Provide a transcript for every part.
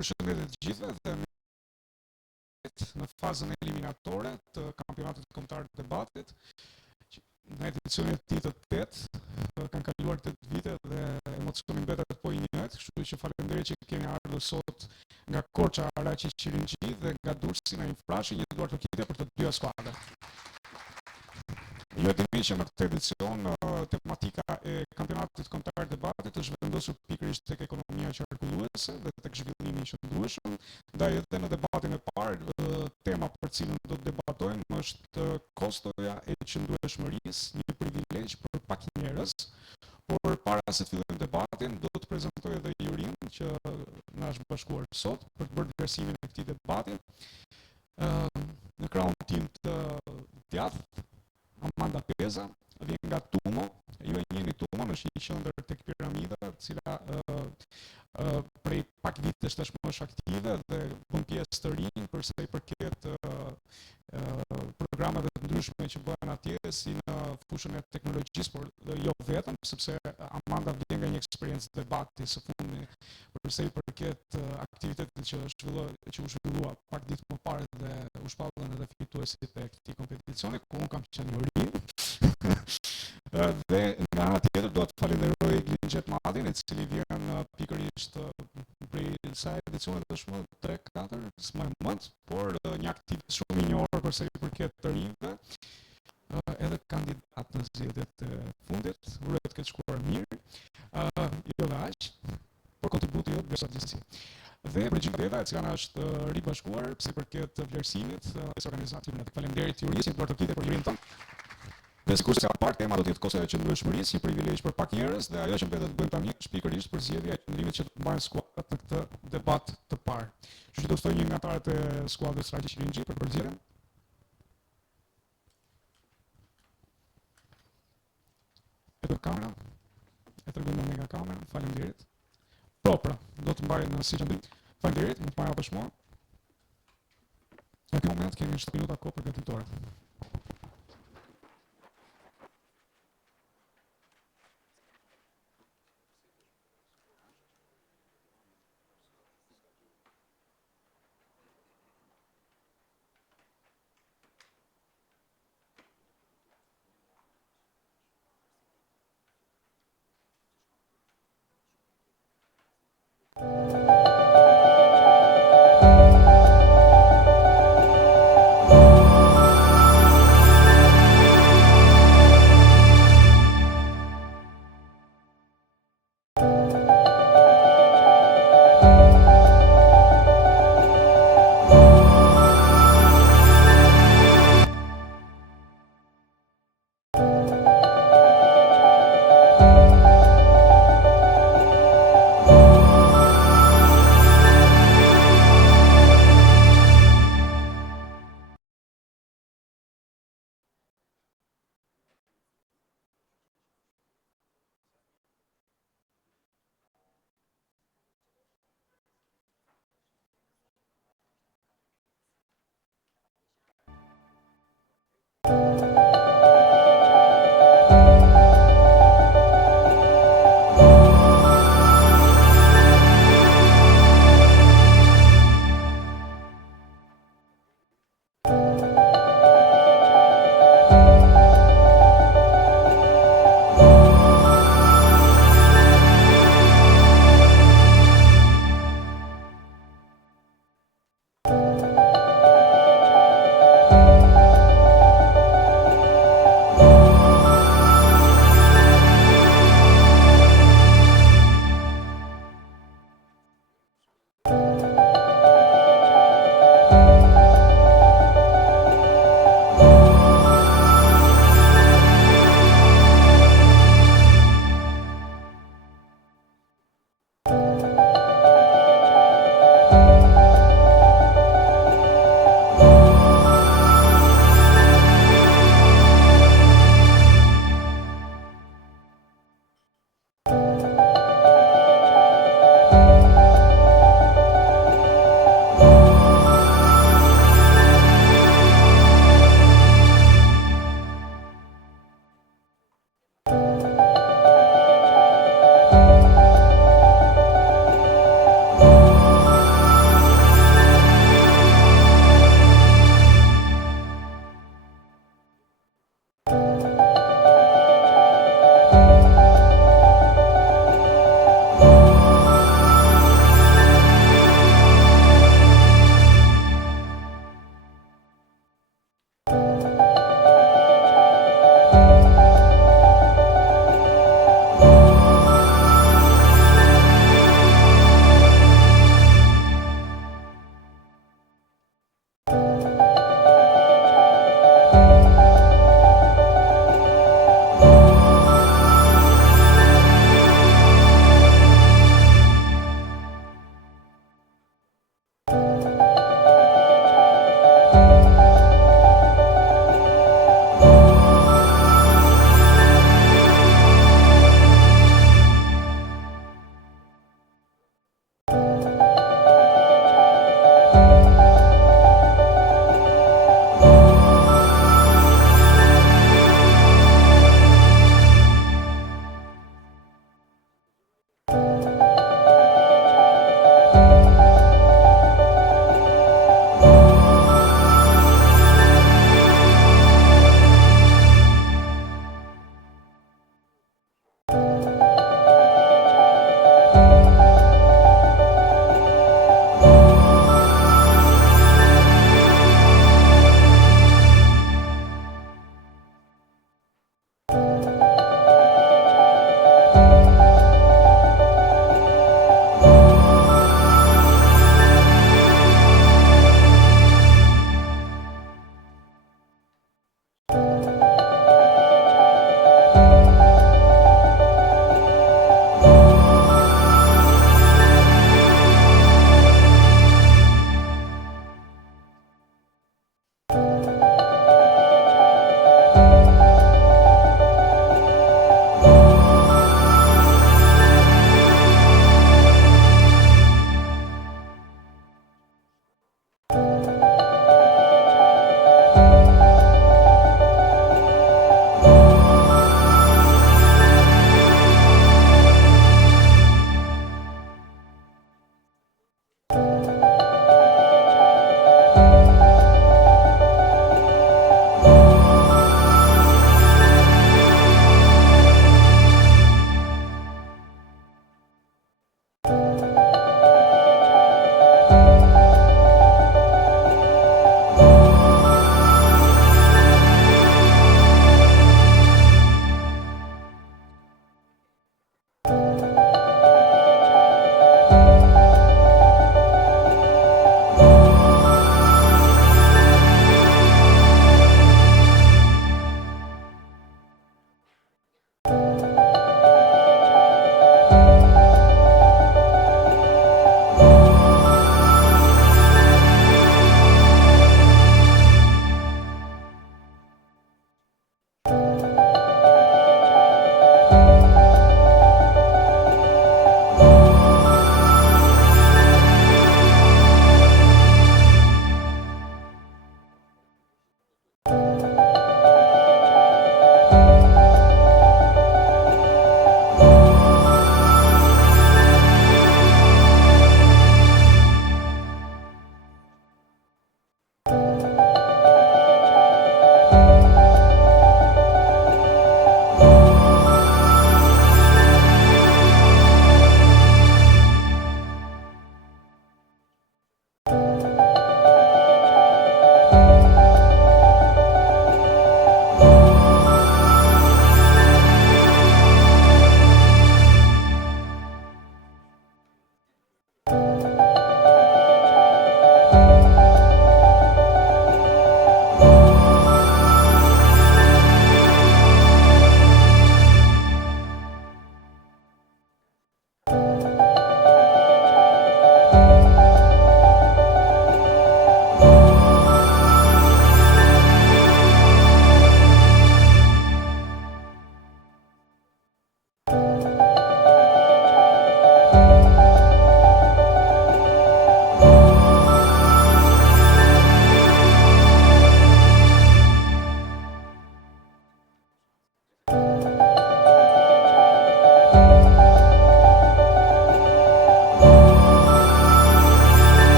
Përshëndetje të gjithëve dhe në fazën eliminatore të kampionatit kombëtar të debatit. Në edicionin e tij të 8 kanë kaluar 8 vite dhe emocioni mbetet po i njëjtë, kështu që faleminderit që keni ardhur sot nga Korça, Araçi, Qirinxhi dhe nga Durrësi në Infrashi, një duar të kitje për të dyja skuadrat. Ju e dini që në këtë edicion tematika e kampionatit kombëtar të debatit është vendosur pikërisht tek ekonomia qarkulluese dhe tek zhvillimi i qëndrueshëm, ndaj edhe në debatin e parë tema për cilën do të debatojmë është kostoja e qëndrueshmërisë, një privilegj për pak njerëz. Por para se të fillojmë debatin, do të prezantoj edhe jurin që na është bashkuar sot për të bërë vlerësimin e këtij debati. Në krahun tim të djathtë Amanda Peza, vjen nga Tumo, ju e njihni Tumon, është një qendër tek piramida, e cila prej pak vitesh tashmë është aktive dhe bën pjesë të rinj për sa i përket programeve të ndryshme që bëhen atje, si në fushën e teknologjisë, por jo vetëm, sepse Amanda vjen nga një eksperiencë debati së fundmi për sa i përket aktivitetit që u zhvillua pak ditë më parë dhe u shpallën edhe fituesit e këtij kompeticioni, ku unë kam qenë uri. Dhe nga ana tjetër do të falenderoj Glingjet Madin, i cili vjen pikërisht prej sa edicione tashmë 3-4, s'më mend, por një aktivist shumë i njohur për sa i përket të rinjve, edhe kandidat në zgjedhjet e fundit, uroj të ketë shkuar mirë. Jo dhe aq, por kontributi jot vlerësohet gjithsesi. Dhe Brigjida, e cila na është ribashkuar pse i përket vlerësimit së organizatimit. Faleminderit jurisë për të për jurin tonë. Dhe sikurse ka parë, tema do të jetë kostoja e qëndrueshmërisë, një privilegj për pak njerëz, dhe ajo që mbetet të bëjmë tani është pikërisht përzgjedhja e qëndrimit që të mbajnë skuadrat në këtë debat të parë. Kështu që do ftoj një nga anëtarët e skuadrës Araçi Qirinxhi për përzgjedhjen. E të kamera, e tregojmë me nga kamera, faleminderit. Po, pra, do të mbaj në si qëndrim. Faleminderit, më para apo shmo. Në këtë moment kemi 7 minuta kohë për gatitore.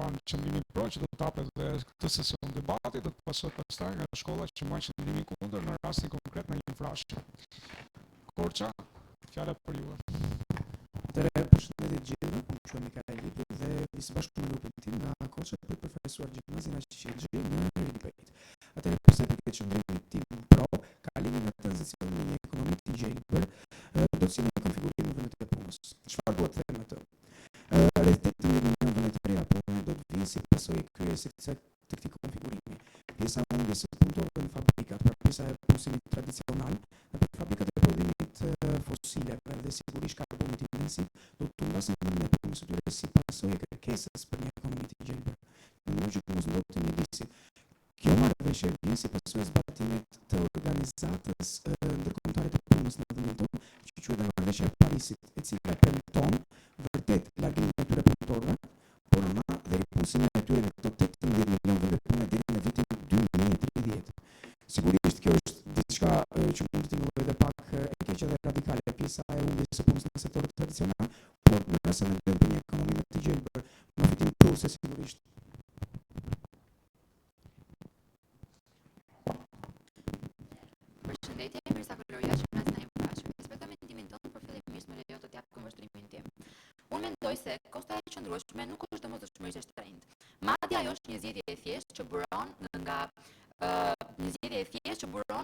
mban qëndrimin pro që do të hapet dhe këtë sesion debati, do të pasohet pastaj nga shkolla që mban qëndrimin kundër në rastin konkret në një frashë. Korça, fjala për ju. Atëherë, përshëndetje të gjithëve, unë quhem Mikael Liti dhe vi së bashku me grupin tim nga Korça për të përfaqësuar gjimnazin Aqi në Ribejt. Atëherë, përsa i përket qëndrimit tim pro, kalimi nga tranzicioni në një ekonomi të gjelbër, do të sjellë një konfigurim në vendet e punës. Çfarë duhet të them me të? Rreth 18 milionë vende të reja pune do të vinë si pasojë e kryesisë të këtij konfigurimi. Pjesa e humbjes së punëtorëve në fabrikat, pra pjesa e punësimit tradicional, në fabrikat e prodhimit fosileve dhe sigurisht karbonit intensiv, do të humbasin vendin e punës së tyre si pasojë e kërkesës për një ekonomi të gjelbër. Në mënyrë që mos ndodhë të mjedisit. Kjo marrëveshje vjen si pasojë e zbatimit të organizatës ndërkombëtare të punës në vendin tonë, që quhet marrëveshja e Parisit, e cila permeton vërtet largimin e tyre punëtorëve, por ama dhe ripulsimin e tyre në këto 18 milionë vende pune deri në vitin 2030. Sigurisht kjo është diçka që mund të ndodhë edhe pak e keqe dhe radikale, pjesa e humbjes së punës në sektorin tradicional, por nëse mendojmë për një ekonomi më të gjelbër, në fitim plus sigurisht. Përshëndetje, mirësa Gloria, që në një frashë. Respektoj mendimin tonë, por fillimisht më lejo të t'jap kundërshtrimin tim. Unë mendoj se kosta e qëndrueshme nuk është domosdoshmërisht e shtrenjtë. Madje ajo është një zgjedhje e thjeshtë që buron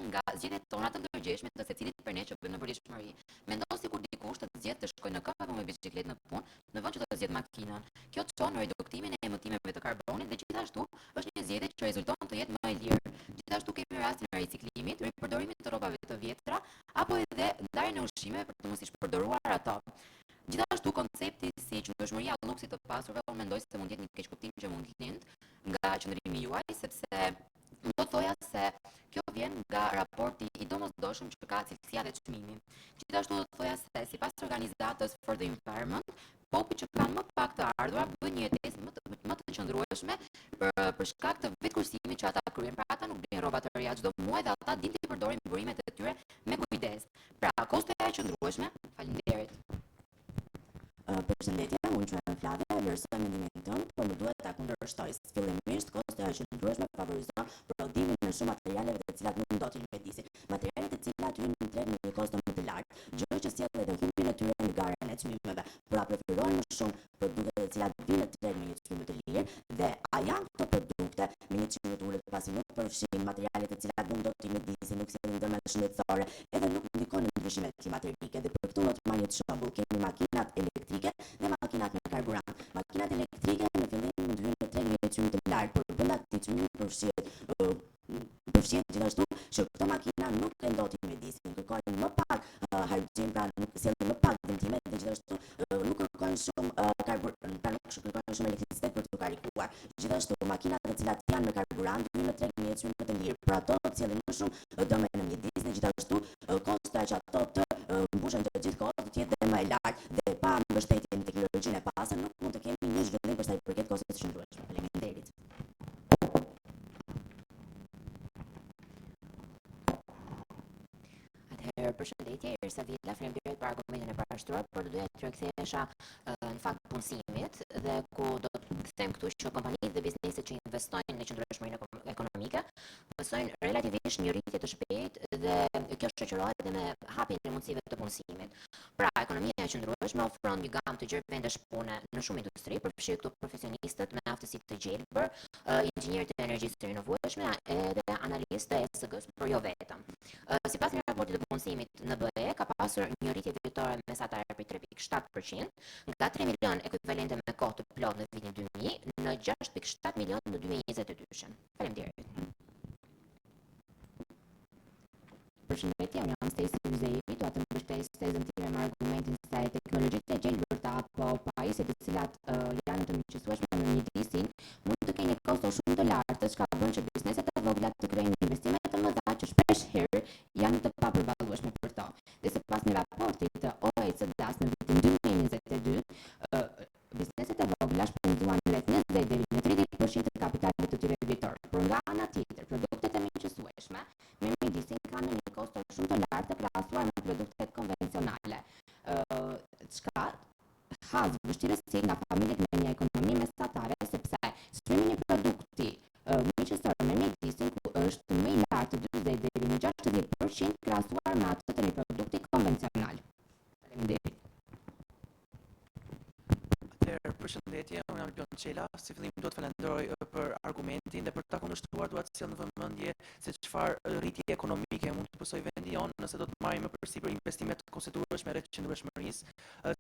nga zgjedhjet tona të ndërgjegjshme të secilit për ne që bëjmë në përgjithshmëri. Mendon sikur dikush të zgjedhë të shkojë në këmbë apo me biçikletë në punë, në vend që të zgjedhë makinën. Kjo çon në reduktimin e emitimeve të karbonit dhe gjithashtu është një zgjedhje që rezulton të jetë më e lirë. Gjithashtu kemi rastin e riciklimit, ripërdorimit të rrobave të vjetra apo edhe ndarjen e ushqimeve për të mos i shpërdoruar ato. Gjithashtu koncepti si qëndrueshmëria e luksit të pasurve, unë mendoj se mund jetë një keqkuptim që mund lind nga qëndrimi juaj, sepse do të thoja se kjo vjen nga raporti i domosdoshëm që ka cilësia dhe çmimi. Gjithashtu do të thoja se sipas organizatës For the Environment, popujt që kanë më pak të ardhura bëjnë një jetesë më të qëndrueshme për shkak të vetkursimit që ata kryejnë. Pra ata nuk blejnë rroba të reja çdo muaj dhe ata dinë të përdorin burimet e tyre me kujdes. Pra kostoja e qëndrueshme, faleminderit. Përshëndetje, unë quhem Flavia, vlerësoj mendimin tënd, por më duhet ta kundërshtoj. Fillimisht, kostoja e qëndrueshme favorizon prodhimin në shumë materialeve të cilat nuk do t'i lëvizin. Materialet të cilat hyjnë në treg në një kosto më të lartë, gjë që sjell edhe humbjen e tyre në garën e çmimeve. Pra preferojnë më shumë produktet të cilat vinë në treg me një çmim të lirë dhe a janë këto produkte me një çmim të ulët pasi nuk përfshin materiale të cilat nuk do t'i lëvizin, nuk sjellin dëme shëndetësore, edhe nuk ndikojnë në ndryshimet klimatike. Dhe për këtu do të marr një shembull, kemi makinat elektrike dhe makinat me karburant. Makinat elektrike në fillim mund hyjnë në treg me një çmim të lartë, por brenda këtij çmimi përfshihet gjithashtu që këto makina nuk e ndotin me diesel, kërkojnë më pak hydrogen, pra nuk sjellin më pak dëmtime dhe gjithashtu nuk kërkojnë shumë karburant, pra nuk kërkojnë shumë elektricitet për të karikuar. Gjithashtu makinat të cilat janë me karburant hyjnë në treg me një çmim të lirë, por ato sjellin më shumë dëme në mjedis dhe gjithashtu kosta që ato të mbushen të gjithë kohë do të jetë më e lartë dhe pa mbështetje në teknologjinë e pasur nuk mund të kemi një zhvillim për sa i përket kostës së qëndrueshme. Faleminderit. Përshëndetje, Irsa Villa, faleminderit për argumentin e parashtruar, por do doja të rikthehesha në fakt punësimit dhe ku do të them këtu që kompanitë dhe bizneset që investojnë në qëndrueshmërinë ekonomike mësojnë relativisht një rritje të shpejtë dhe kjo shoqërohet edhe me hapjen e mundësive të punësimit. Pra, ekonomia e qëndrueshme ofron një gamë të gjerë vendesh pune në shumë industri, përfshirë këtu profesionistët me aftësi të gjelbër, inxhinierët e energjisë së rinovueshme edhe analistë e ESG-s, por jo vetëm. Sipas një raporti të punësimit në BE ka pasur një rritje vjetore mesatare për 3.7%, nga 3 milion ekuivalente me kohë të plotë në vitin 2000 në 6.7 milion në 2022. Faleminderit. Përshëndetje, unë jam Stacy Vizeri, do të mbështes tezën time me argumentin se teknologjitë e gjelbërta apo pajisjet të cilat janë të mjedisueshme në mjedisin mund të kenë një kosto shumë të lartë, çka bën që bizneset e vogla të krejnë investime të mëdha që shpesh herë janë të papërballueshme për to. Dhe sipas një raporti të OECD-s në vitin 2022, bizneset e vogla shpenzuan rreth 20 deri në 30% të kapitalit të tyre vjetor. Por nga ana tjetër, produktet e mjedisueshme me mjedisin kanë një kosto shumë të lartë krahasuar me produktet konvencionale, çka ka vështirësi nga familjet me një ekonomi mesatare, sepse Përshëndetje, unë jam Albion Qela. Si fillim do të falenderoj për argumentin dhe për ta kundërshtuar dua të sjell në vëmendje se çfarë rritje ekonomike mund të pësojë vendi jonë nëse do të marrim më përsipër investimet të konsiderueshme rreth qëndrueshmërisë.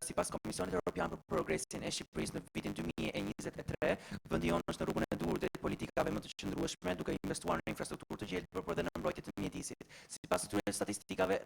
Sipas Komisionit Evropian për Progresin e Shqipërisë në vitin 2023, vendi jonë është në rrugën e duhur drejt politikave më të qëndrueshme, duke investuar në infrastrukturë të gjelbër por edhe në mbrojtje të mjedisit. Sipas këtyre statistikave,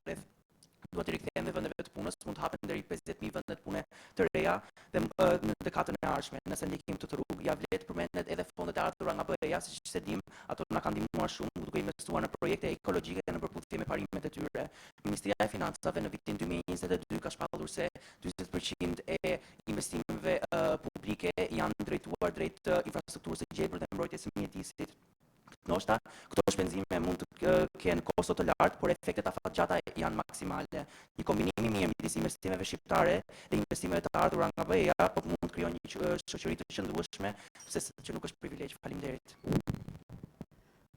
duhet të rikthehen vendeve të punës, mund të hapen deri 50.000 vende të pune të reja dhe në dekadën e ardhshme. Nëse ndjekim këtë rrugë, ja vlet përmendet edhe fondet e ardhura nga BE-ja, siç se dim, ato na kanë ndihmuar shumë duke investuar në projekte ekologjike në përputhje me parimet e tyre. Ministria e Financave në vitin 2022 ka shpallur se 40% e investimeve publike janë drejtuar drejt infrastrukturës së gjelbër dhe mbrojtjes së mjedisit. Ndoshta këto shpenzime mund të kenë kosto të lartë, por efektet afatgjata janë maksimale. Një kombinim i mirë midis investimeve shqiptare dhe investimeve të ardhura nga BE-ja mund të krijojë një shoqëri të qëndrueshme, që nuk është privilegj. Faleminderit.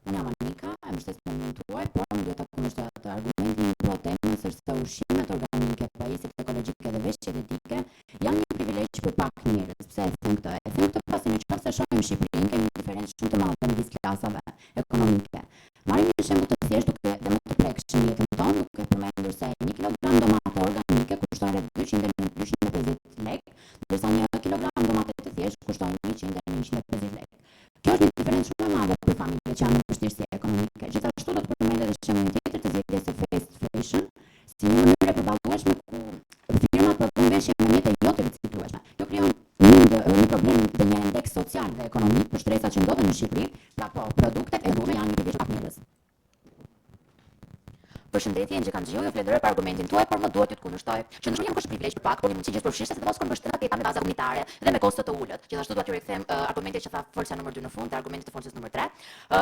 Unë jam Anika, e mbështes mendimin tuaj, por më duhet ta kundërshtoj atë argumentin pro temën se ushqimet organike, pajisjet ekologjike dhe veshjet etike janë një privilegj për pak njerëz. Pse e them këtë? E them këtë pasi nëse shohim Shqipërinë, kemi një diferencë shumë të madhe midis klasave ekonomike. Marrim një shembull të thjeshtë duke dhe më të prekshëm jetën tonë, duke përmendur se 1 kilogram domate organike kushton rreth 200 deri në 250 lekë, ndërsa 1 kilogram domate të thjeshtë kushton 100 deri në 150 lekë. Kjo është një diferencë shumë e madhe për familjet që janë në vështirësi ekonomike. Gjithashtu do të përmendë edhe shembullin tjetër të zgjedhjes së fast fashion, si një mënyrë e përballueshme ku firmat prodhojnë veshje me mjete jo të riciklueshme. Kjo krijon një problem dhe një indeks social dhe ekonomik për shtresat që ndodhen në Shqipëri, pra po produktet e ndryshme janë një privilegj pak njerëz. Përshëndetje, Nxhe Kanxhiu, ju falenderoj për argumentin tuaj, por më duhet t'ju të kundërshtoj. Qëndrueshmëria nuk është privilegj për pak, por një mundësi gjithëpërfshirëse dhe mos konvështën ateta me baza komunitare dhe me kosto të ulët. Gjithashtu duhet t'ju rikthem argumentet që tha folësia nr. 2 në fund, argumentet të folësës nr. 3.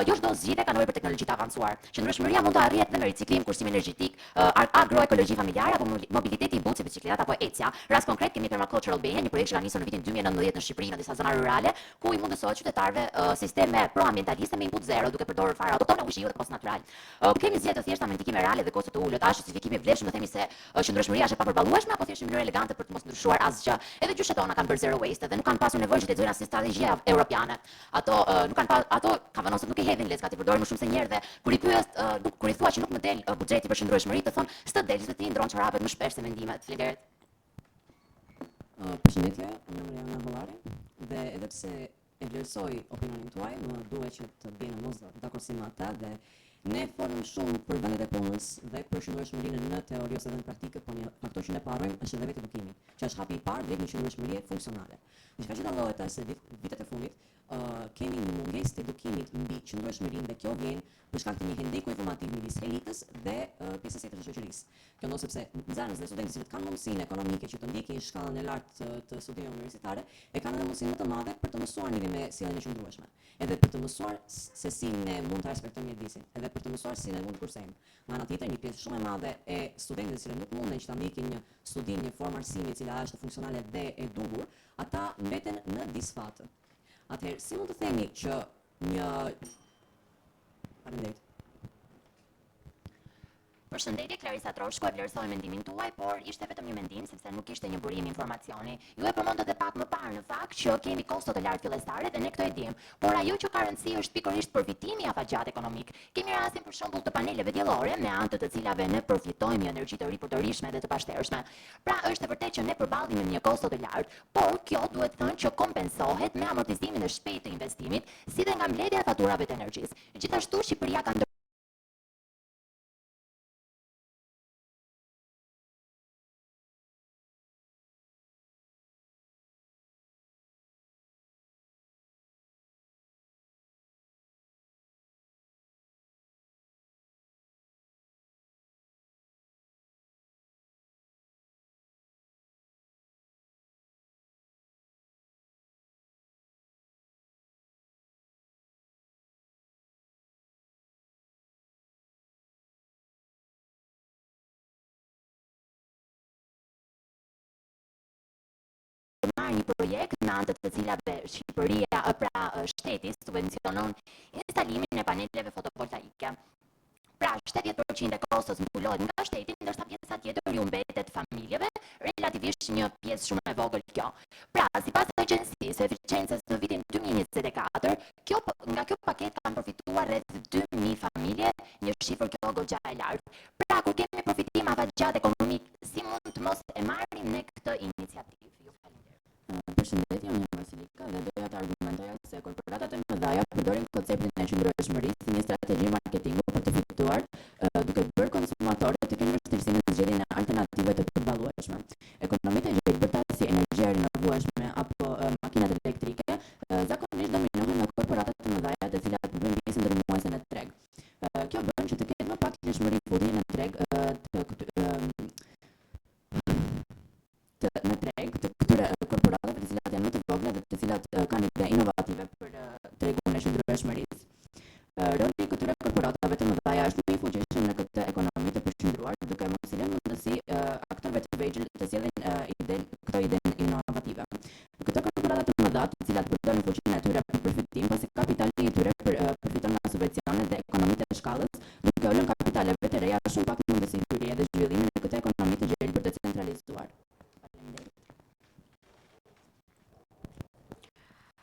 Jo çdo zgjidhje ka nevojë për teknologji të avancuar. Qëndrueshmëria mund të arrihet dhe me riciklim, kursim energjetik, agroekologji familjare apo mobiliteti i butë si bicikletat apo ecja. Rast konkret kemi Permacultural Albania, një projekt që ka nisur në vitin 2019 në Shqipëri në disa zona rurale, ku i mundësohet qytetarëve sisteme proambientaliste me input zero, duke përdorur fara autoktone, ushqim dhe kompost natyral. Kemi zgjedhje të thjeshta me ndikime reale dhe kosto të ulët. Justifikimi i vlefshëm të themi se qëndrueshmëria është e papërballueshme apo thjesht një mënyrë elegante për të mos ndryshuar asgjë. Edhe gjyshet tona kanë bërë zero waste dhe nuk kanë pasur nevojë që të lexojnë as strategjia europiane. Ato ka vënë se nuk e hedhin leckat, i përdorin më shumë se një herë dhe kur i thua që nuk më del buxheti për qëndrueshmëri, të thonë s'të del, se ti ndron çorapet më shpesh se mendimet. Faleminderit. Përshëndetje, unë jam Mariana Vallari dhe edhe pse e vlerësoj opinionin tuaj, më duhet që të bjene mos dakordsi me ata dhe ne folëm shumë për vendet e punës dhe për qëndrueshmërinë në teori ose edhe në praktikë, por një faktor që ne parojmë është edhe vetë edukimi, që është hapi i parë drejt një qëndrueshmërie funksionale. Diçka që dallohet se vitet e fundit kemi një mungesë të edukimit mbi qëndrueshmërinë dhe kjo vjen për shkak të një hendeku informativ midis elitës dhe pjesës tjetër të shoqërisë. Kjo ndodh sepse nxënësit dhe studentët që kanë mundësinë ekonomike që të ndjekin shkallën e lartë të studimeve universitare, e kanë edhe mundësinë më të madhe për të mësuar lidhje me sjelljen e qëndrueshme, edhe për të mësuar se si ne mund të respektojmë mjedisin, edhe për të mësuar si ne mund të kursejmë. Nga ana tjetër, një pjesë shumë e madhe e studentëve që nuk munden që ta ndjekin një studim, një formë arsimi e cila është funksionale dhe e duhur, ata mbeten në disfatë. Atëherë, si mund të themi që një... Faleminderit. Përshëndetje, Clarissa Troshko, e vlerësoj mendimin tuaj, por ishte vetëm një mendim sepse nuk ishte një burim informacioni. Ju e përmendët edhe pak më parë në fakt që kemi kosto të lartë fillestare dhe ne këtë e dim, por ajo që ka rëndësi është pikërisht përfitimi i afatgjat ekonomik. Kemi rastin për shembull të paneleve diellore me anë të cilave ne përfitojmë energji të ripërdorishme dhe të pashtershme. Pra është e vërtetë që ne përballemi me një kosto të lartë, por kjo duhet thënë që kompensohet me amortizimin e shpejtë të investimit, si dhe nga mbledhja e faturave të energjisë. Gjithashtu Shqipëria ka një projekt me anë të cilave Shqipëria, pra shteti subvencionon instalimin e paneleve fotovoltaike. Pra 70% e kostos mbulohet nga shteti, ndërsa pjesa tjetër ju mbetet familjeve, relativisht një pjesë shumë e vogël kjo. Pra, sipas asaj emergjencisë eficiencës në vitin 2024, nga kjo paketë kanë përfituar rreth 2.000 familje, një shifër kjo goxha e lartë. Pra, kur kemi përfitim afatgjat ekonomik, si mund të mos e marrim ne këtë iniciativë? Ju falenderoj. Përshëndetje, unë jam Vasilika dhe doja të argumentoja se korporatat e mëdha përdorin konceptin e qëndrueshmërisë si një strategji marketingu për të fituar, duke bërë konsumatorët të kenë vështirësinë në zgjedhjen e alternative të përballueshme. Ekonomitë e gjelbërta si energjia e rinovueshme apo makinat elektrike zakonisht dominohen nga korporatat e mëdha të cilat bëjnë pjesë ndërmuese në treg. Kjo bën që të ketë më pak lëshmëri futje në treg të këtyre korporatave të cilat janë më të vogla dhe të cilat kanë ide inovative për tregun e qëndrueshmërisë. Roli i këtyre korporatave të mëdha është më i fuqishëm në këtë ekonomi të përqendruar, duke mos i lënë mundësi aktorëve të vegjël të sjellin këto ide inovative. Këto korporata të mëdha, të cilat përdorin fuqinë e tyre për përfitim, pasi kapitali i tyre përfiton nga subvencionet dhe ekonomitë e shkallës, duke u lënë kapitaleve të reja shumë pak mundësi hyrje dhe zhvillimi në këtë ekonomi të gjelbër të centralizuar.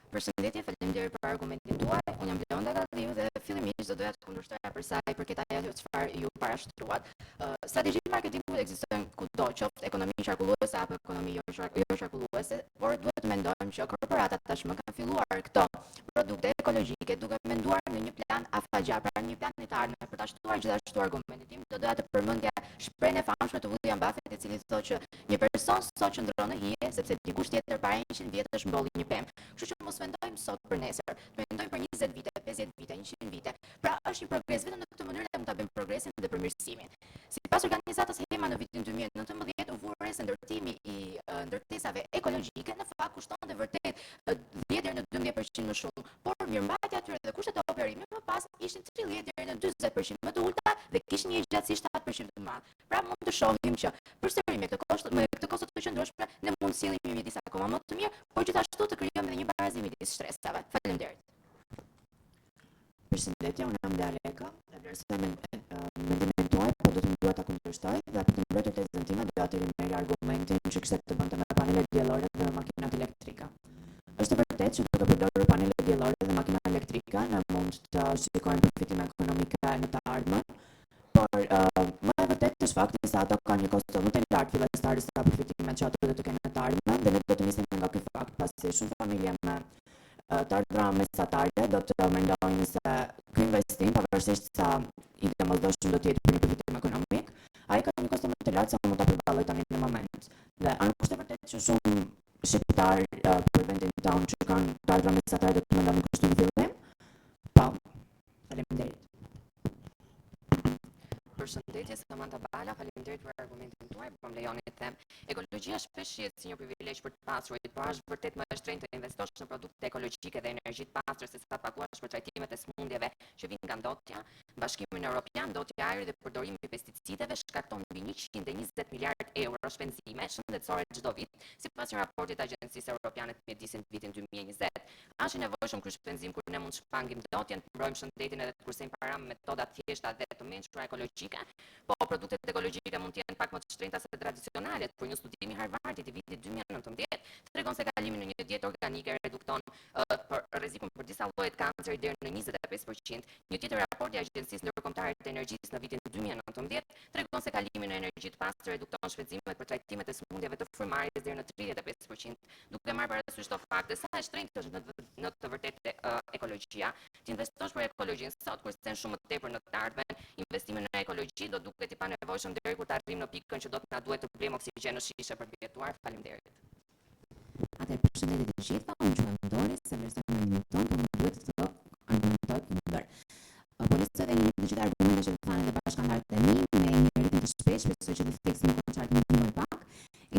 Përshëndetje, faleminderit për argumentin tuaj. Unë jam Bleonda Galliu dhe fillimisht do doja të kundërshtoja për sa i përket ajo çfarë ju parashtruat. Strategjitë marketingu ekzistojnë kudo, qoftë ekonomi qarkulluese apo ekonomi jo qarkulluese, por duhet të mendojmë që korporatat tashmë kanë filluar këto produkte ekologjike duke menduar në një plan afatgjat, pra një plan të ardhme. Për ta shtuar gjithashtu argumentin tim, do doja të përmendja shprehjen e famshme të William Buffett, i cili thotë që një person sot qëndron në hije sepse dikush tjetër para 100 vjetësh mbolli një pemë. Kështu që mos mendojmë sot për nesër, mendojmë për 20 vite, 50 vite, 100 vite. Pra është një progres, vetëm në këtë mënyrë mund ta bëjmë progresin dhe përmirësimin. Sipas organizatës HEMA në vitin 2019 u vure se ndërtimi i ndërtesave ekologjike në fakt kushtonte vërtet 10 deri në 12% më shumë, por mirëmbajtja e tyre dhe kushtet e operimit më pas ishin 30 deri në 40% më të ulta dhe kishin një gjatësi 7% të madhe. Pra mund të shohim që përsëri me këtë kosto të qëndrueshme ne mund të sillim një mjedis akoma më të mirë, por gjithashtu të krijojmë edhe një barazim midis stresave. Faleminderit. Përshëndetje, unë jam Dareka, dhe vlerësoj mendimin tuaj, por do të dua ta kundërshtoj dhe për të mbrojtur tezën time do të rimeri argumentin që kishte të bënte me panelet diellore dhe makinat elektrike. Është vërtet që duke përdorur panelet diellore dhe makina elektrike ne mund të shikojmë përfitime ekonomike në të ardhmen, por më e vërtet është fakti se ato kanë një kosto më të lartë fillestare se përfitimet që ato do të kenë në të ardhmen dhe ne do të nisim nga ky fakt pasi shumë familje me të ardhra mesatare do të mendojnë se ky investim, pavarësisht sa i domosdoshëm do të jetë për një përfitim ekonomik, ai ka një kosto më të lartë se mund ta përballoj tani në moment. Dhe është e vërtetë që shumë shqiptarë për vendin tonë që kanë të ardhra mesatare do të mendojnë kështu në fillim. Po, faleminderit. Përshëndetje, Samantha Bala, faleminderit për argumentin tuaj, po më lejoni të them. Ekologjia shpesh shihet si një privilegj për të pasurit, por është vërtet më e shtrenjtë të investosh në produkte ekologjike dhe energji të pastre se sa të paguash për trajtimet e smundjeve që vijnë nga ndotja. Bashkimin Evropian, ndotja e ajrit dhe përdorimi i pesticideve shkakton mbi 120 miliardë euro shpenzime shëndetësore çdo vit, sipas një raporti të Agjencisë Evropiane të Mjedisit në vitin 2020. Është nevojshëm ky shpenzim kur ne mund të shpangim ndotjen, të mbrojmë shëndetin edhe të kursejmë para me metoda të thjeshta dhe të mençura ekologjike. Po produktet ekologjike mund të jenë pak më të shtrenjta se tradicionalet, por një studim i Harvardit i vitit 2019 tregon se kalimi në një dietë organike redukton rrezikun për disa lloje të kancerit deri në 25%. Një tjetër raport i Agjencisë Ndërkombëtare të Energjisë në vitin 2019 tregon se kalimi në energji të pastër redukton shpenzimet për trajtimet e smundjeve të frymarrjes deri në 35%. Duke marrë parasysh këto fakte, sa e shtrenjtë është në të vërtetë ekologjia, të investosh për ekologjinë sot kur sen shumë më tepër në të ardhmen, investimi në ekologji do duket i panevojshëm deri kur të arrijmë në pikën që do të na duhet të blejmë oksigjen në shishe për të jetuar. Faleminderit. Atëherë përshëndetje të gjithëve, unë quhem Dori, se vlerësoj mendimin tonë, por më duhet të argumentoj kundër. Policët dhe një të gjitha argumentet që thanë dhe bashkëantarët e mi, me një rritim të shpeshtë, besoj që difiktimi kontrakt më ndihmon pak.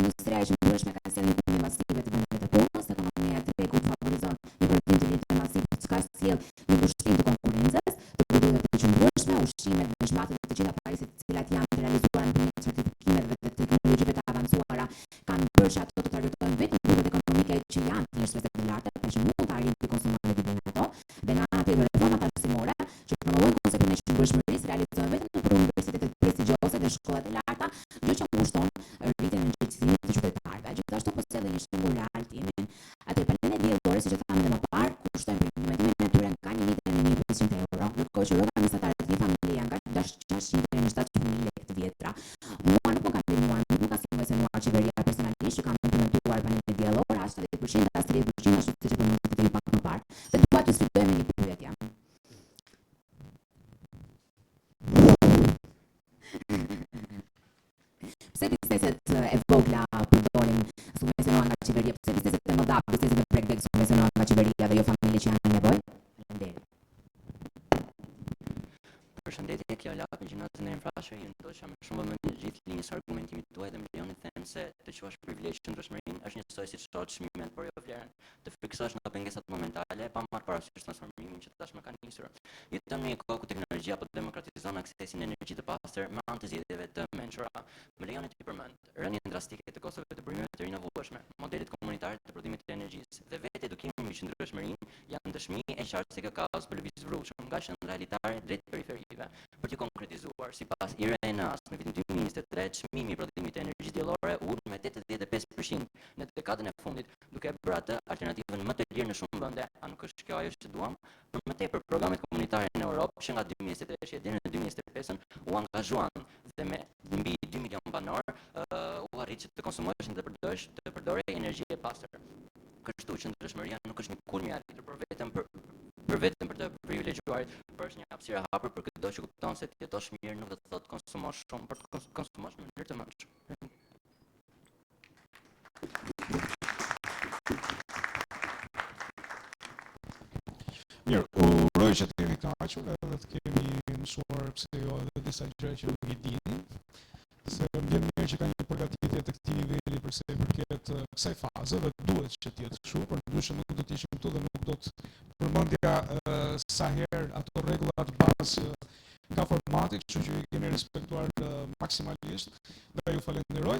Industria e qëndrueshme ka sjellë ndikime masive të vendeve të punës, ekonomia e tregut favorizon një prodhim të lidhur masiv, çka sjell një ngushëllim të konkurrencës, të produktive të qëndrueshme, ushqimet dhe shmbatet të gjitha pajisjet të cilat janë të realizuara nëpërmjet certifikimeve dhe teknologjive të avancuara, kanë bërë që ato të targetojnë vetëm grupet ekonomike që janë thjesht të larta, pra që mund të arrijnë të konsumojnë ditë ato, dhe në atë reformat arsimore që promovojnë konceptin e qëndrueshmërisë realizohen vetëm nëpër universitetet prestigjioze dhe shkollat e larta, gjë që ngushton rritjen e gjithësisë të qytetarëve. Gjithashtu po sjellë një shembull real timin. Atë 30% nga stili i pushimit, ashtu siç e përmendëm pak më parë. Dhe dua t'ju sfidoj me një pyetje. Pse bizneset e vogla përdorin subvencionohen nga qeveria? Pse bizneset e mëdha, bizneset e bregdek subvencionohen nga qeveria dhe jo familje që janë në nevojë? Faleminderit. Përshëndetje, kjo Lapi, gjimnazin e Infrashë, ju ndoshta me shumë vëmendje gjithë linjës së argumentimit tuaj dhe milioni them se të quash privilegj qëndrueshmërinë është njësoj si shoh çmimet, por jo vlerën. Të fiksosh në pengesat momentale pa marrë parasysh transformimin që tashmë ka nisur. Jeton në një kohë ku teknologjia po demokratizon aksesin në energji të pastër me anë të zgjedhjeve të mençura. Me lejon të përmend rënien drastike të kostove të burimeve të rinovueshme, modelet komunitare të prodhimit të energjisë dhe vetë edukimi mbi qëndrueshmërinë janë dëshmi e qartë se kjo kaos po lëviz vrrushëm nga qendra realitare drejt periferive. Për të konkretizuar, sipas IRENA-s në vitin 2023, çmimi i prodhimit të energjisë diellore u ul me 85% në dekadën e fundit, duke bërë atë alternativën më të lirë në shumë vende. A nuk është kjo ajo që duam? Për më tepër, programet komunitare në Europë që nga 2023 deri në 2025 u angazhuan dhe me mbi 2 milion banor u arrit që të konsumoshin dhe të përdorë energji e pastër. Kështu qëndrueshmëria nuk është një kulm i arritur, por vetëm për të privilegjuarit, por është një hapësirë e hapur për çdo që kupton se të jetosh mirë nuk do të thotë konsumosh shumë, por të konsumosh në mënyrë të mëshme. Mirë, uroj që të jeni kënaqur edhe të kemi mësuar pse jo edhe disa gjëra që nuk i dini. Se më vjen mirë që ka një përgatitje të këtij niveli përse i përket kësaj faze dhe duhet që të jetë kështu, por ndryshe nuk do të ishim këtu dhe nuk do të përmendja sa herë ato rregulla të bazë nga formati, kështu që i keni respektuar maksimalisht dhe ju falenderoj.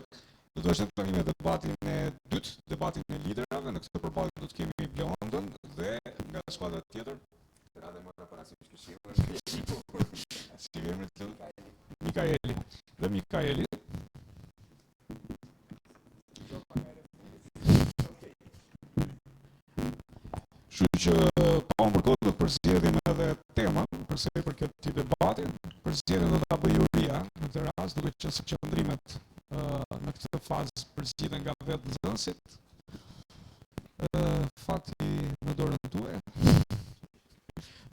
Do të vazhdojmë tani me debatin e dytë, debatin e liderave. Në këtë përballje do të kemi Bleondën dhe nga skuadra tjetër Mikaeli. Dhe Mikaeli. Kështu që pa më përkohë do të përzgjedhim edhe temën, përse i përket këtij debati, përzgjedhjen do ta bëj Juria në këtë rast, duke qenë se qëndrimet në këtë fazë përzgjidhen nga vetë nxënësit. Fakti në dorën tuaj.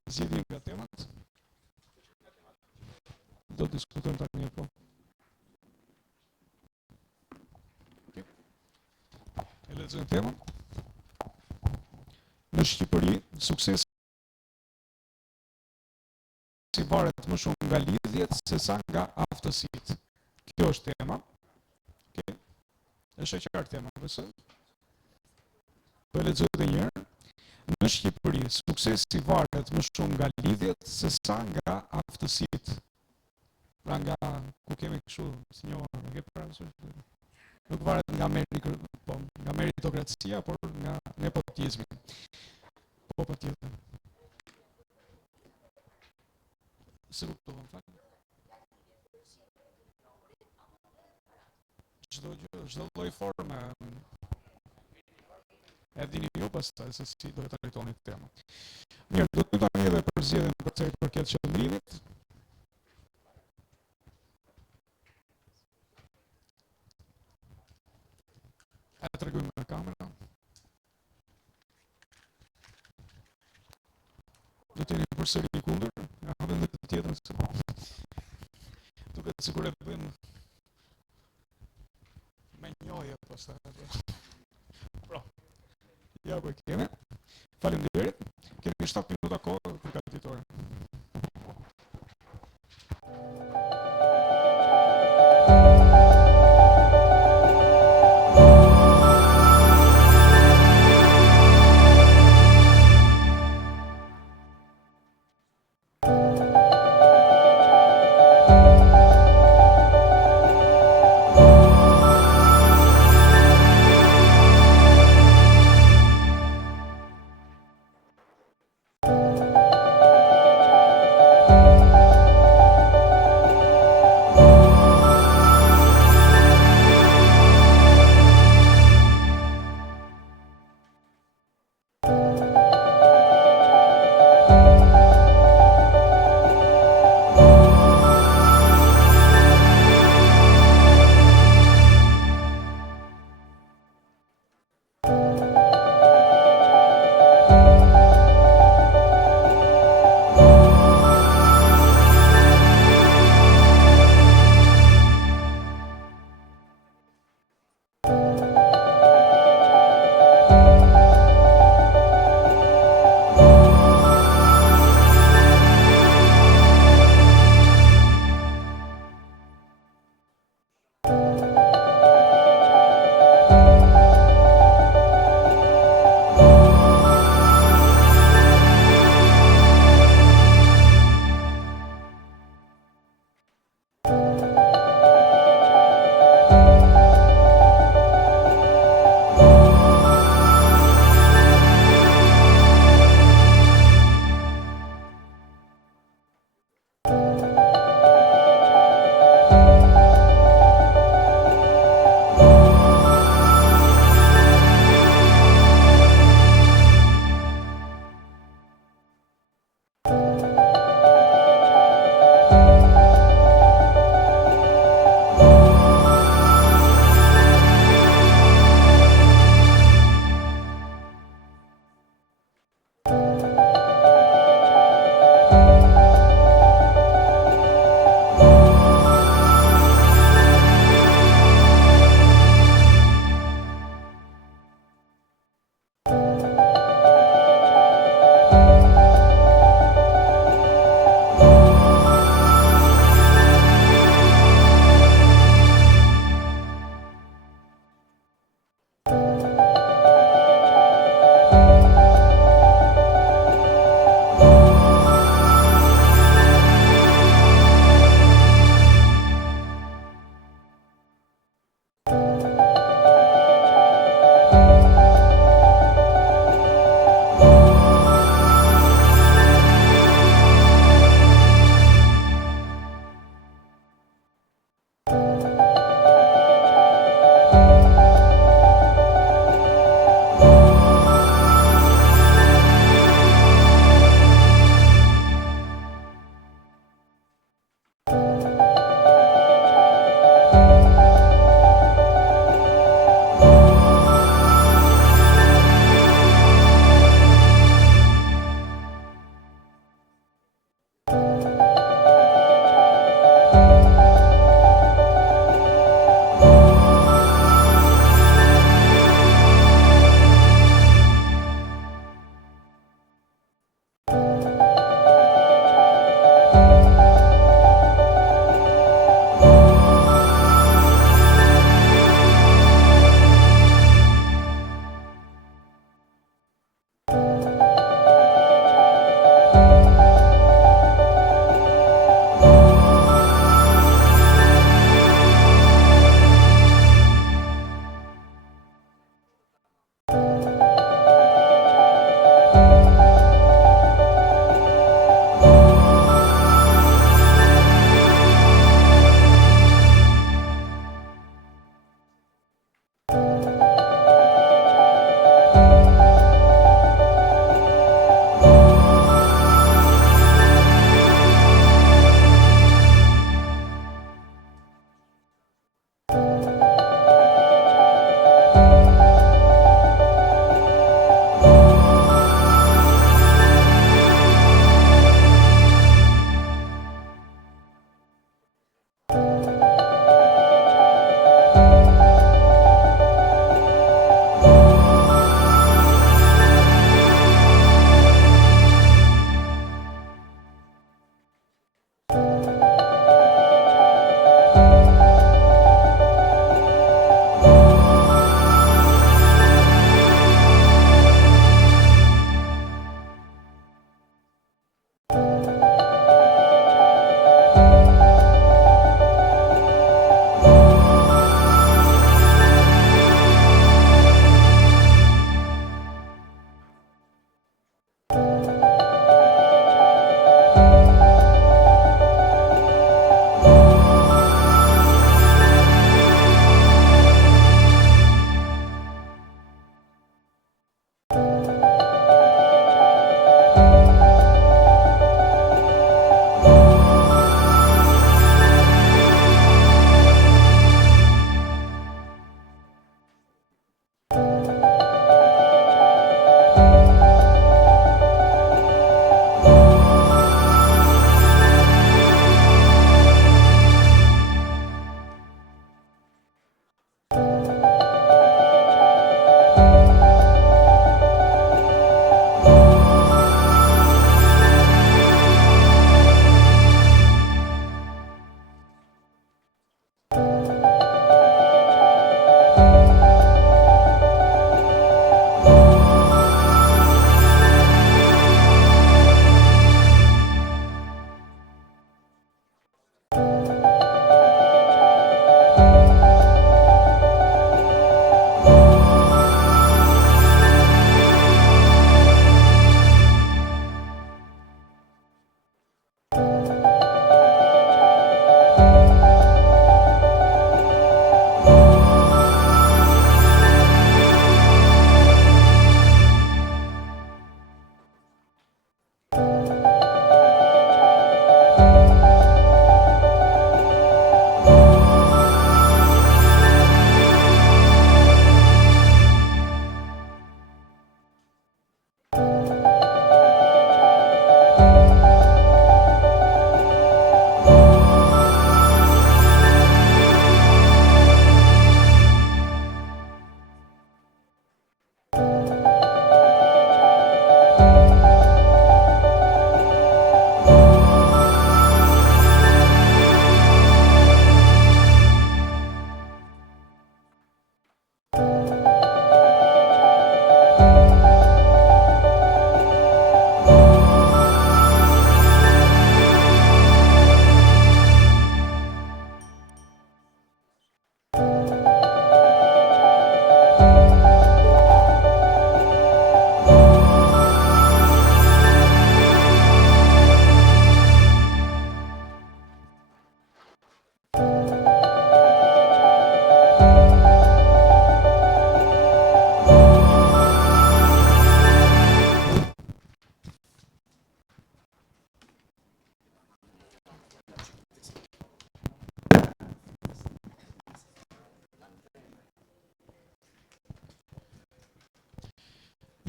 Zgjedhni nga temat. Do të diskutojmë tani po. Okay. E lexojmë temën. Në Shqipëri, suksesi varet më shumë nga lidhjet sesa nga aftësitë. Kjo është tema. Okay. Është e qartë tema, besoj. Po lexoj edhe një herë. Në Shqipëri, suksesi varet më shumë nga lidhjet sesa nga aftësitë. Pra nga ku kemi kështu si një orë, ke parasysh. Nuk varet nga nga meritokracia, por nga nepotizmi. Po patjetër. Se kuptova fakt. Çdo lloj forme e dini ju pastaj se si do të trajtoni temën. Mirë, do të tani edhe përzgjedhjen për të përket qëndrimit. E tregojmë në kamera. Do të jeni përsëri kundër, ja vendet të tjetrën se duket sikur e bëjmë me njohje pastaj. Pra. Ja po kemi. Faleminderit. Kemi 7 minuta kohë për përgatitore.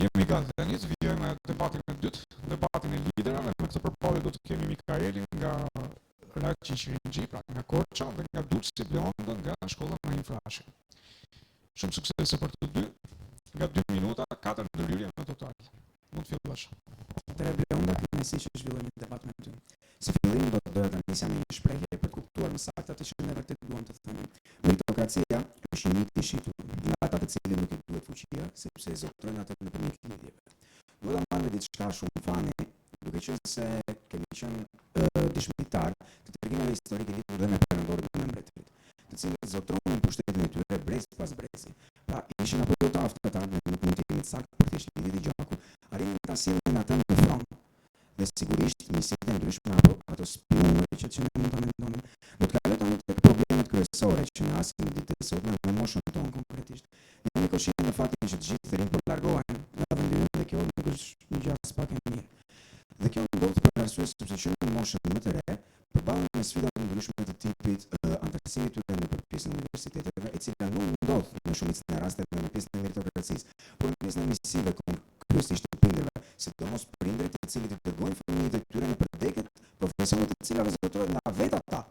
Jemi gati tani të vijojmë me debatin e dytë, debatin e liderave. Me këtë përballje do të kemi Mikaelin nga Raçi Qirinxhi, pra nga Korça, dhe nga Dulci Bleondën nga shkolla Naim Frashi. Shumë suksese për të dy. Nga 2 minuta, 4 ndërhyrje në total. Mund të fillosh. Atëherë Bleonda, kënaqësi që zhvillojmë një debat me ty. Si fillim do të doja të nisja me një shprehje për të kuptuar më saktë atë që ne vërtet duam të themi. Meritokracia është një mit i shitur nga ata të cilët nuk i duhet fuqia, sepse zotrojnë atë nëpërmjet lidhjeve. Do ta marrë diçka shumë fani, duke qenë se kemi qenë dëshmitar të tregimeve historike lidhur me perëndorët e mbretërit, të cilët zotronin pushtetin e tyre brez pas brezi. Pra ishin apo jo të aftë ata, nuk mund të jemi të saktë për thjesht lidhje gjaku, arrin ta sillin atë në front. Dhe sigurisht njësitë e ndryshme apo ato spionëri që ne mund ta mendonim. Do të kaloj tani tek problemet kryesore që ne asim ditë të sotme në moshën tonë konkretisht. Jemi koshient në faktin që të gjithë rrinë po largohen nga vendi dhe kjo nuk është një gjë as pak e mirë. Dhe kjo ndodh për arsye sepse që në moshën më të re përballen me sfida të ndryshme të tipit antarësimit tyre në pjesën e universiteteve, e cila nuk ndodh në shumicën e rasteve në pjesën e meritokracisë, por në pjesën e misive kryesisht të prindërve, sidomos prindërit të cilët i dërgojnë fëmijët e tyre në përdeket profesione të cilat zotrohen nga vetë ata,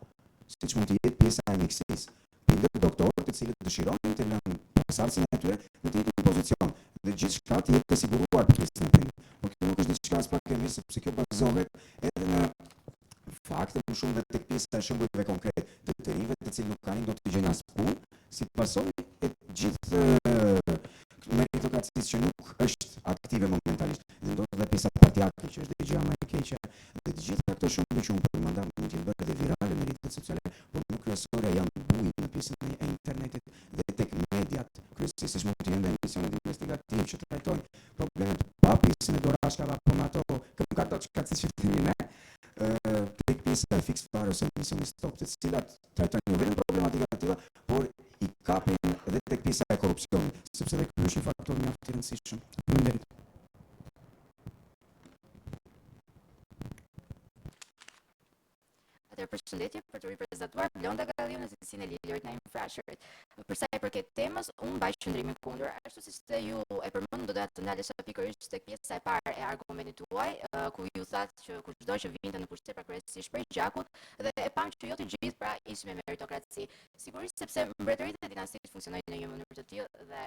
siç mund të jetë pjesa e mjekësisë. Prindër doktorë të cilët dëshirojnë të lënë pasardhësin e tyre në të njëjtin pozicion dhe gjithçka të jetë të siguruar për pjesën e prindërit. Por kjo nuk është diçka as pak e mirë, sepse kjo bazohet edhe në fakte më shumë dhe tek pjesa e shembujve konkret të të rinjve të cilët nuk kanë dot të gjejnë as punë, si pasojë e gjithë meritokracisë që nuk është aktive momentalisht. Dhe ndodhet dhe pjesa partijake që është dhe gjë më e keqe. Dhe të gjitha këto shembuj që unë përmenda mund të bëhen dhe virale në rrjetet sociale, por nuk kryesore janë bujë në pjesën e internetit dhe tek mediat. Kryesisht mund të jenë emisionet investigative që trajtojnë problemet pa pjesën e dorashkave apo me ato këmbëkatçi që themi ne. Tek pjesa e fix fare ose emisioni stop, të cilat trajtojnë jo vetëm problematika të tilla, por i kapin edhe tek pjesa e korrupsionit, sepse dhe ky është një faktor mjaft i rëndësishëm. Faleminderit. Përshëndetje, për të riprezentuar Bleonda Galliu në cilësinë e liderit Naim Frashërit. Për sa i përket temës, unë mbaj qëndrimin kundër, ashtu siç ju e përmendën, do doja të ndalesha pikërisht tek pjesa e parë e argumentit tuaj, ku ju thatë që kushdo që vinte në pushtet pra kryesisht prej gjakut, dhe e pam që jo të gjithë pra ishin me meritokraci. Sigurisht sepse mbretëritë e dinastisë funksionojnë në një mënyrë të tillë dhe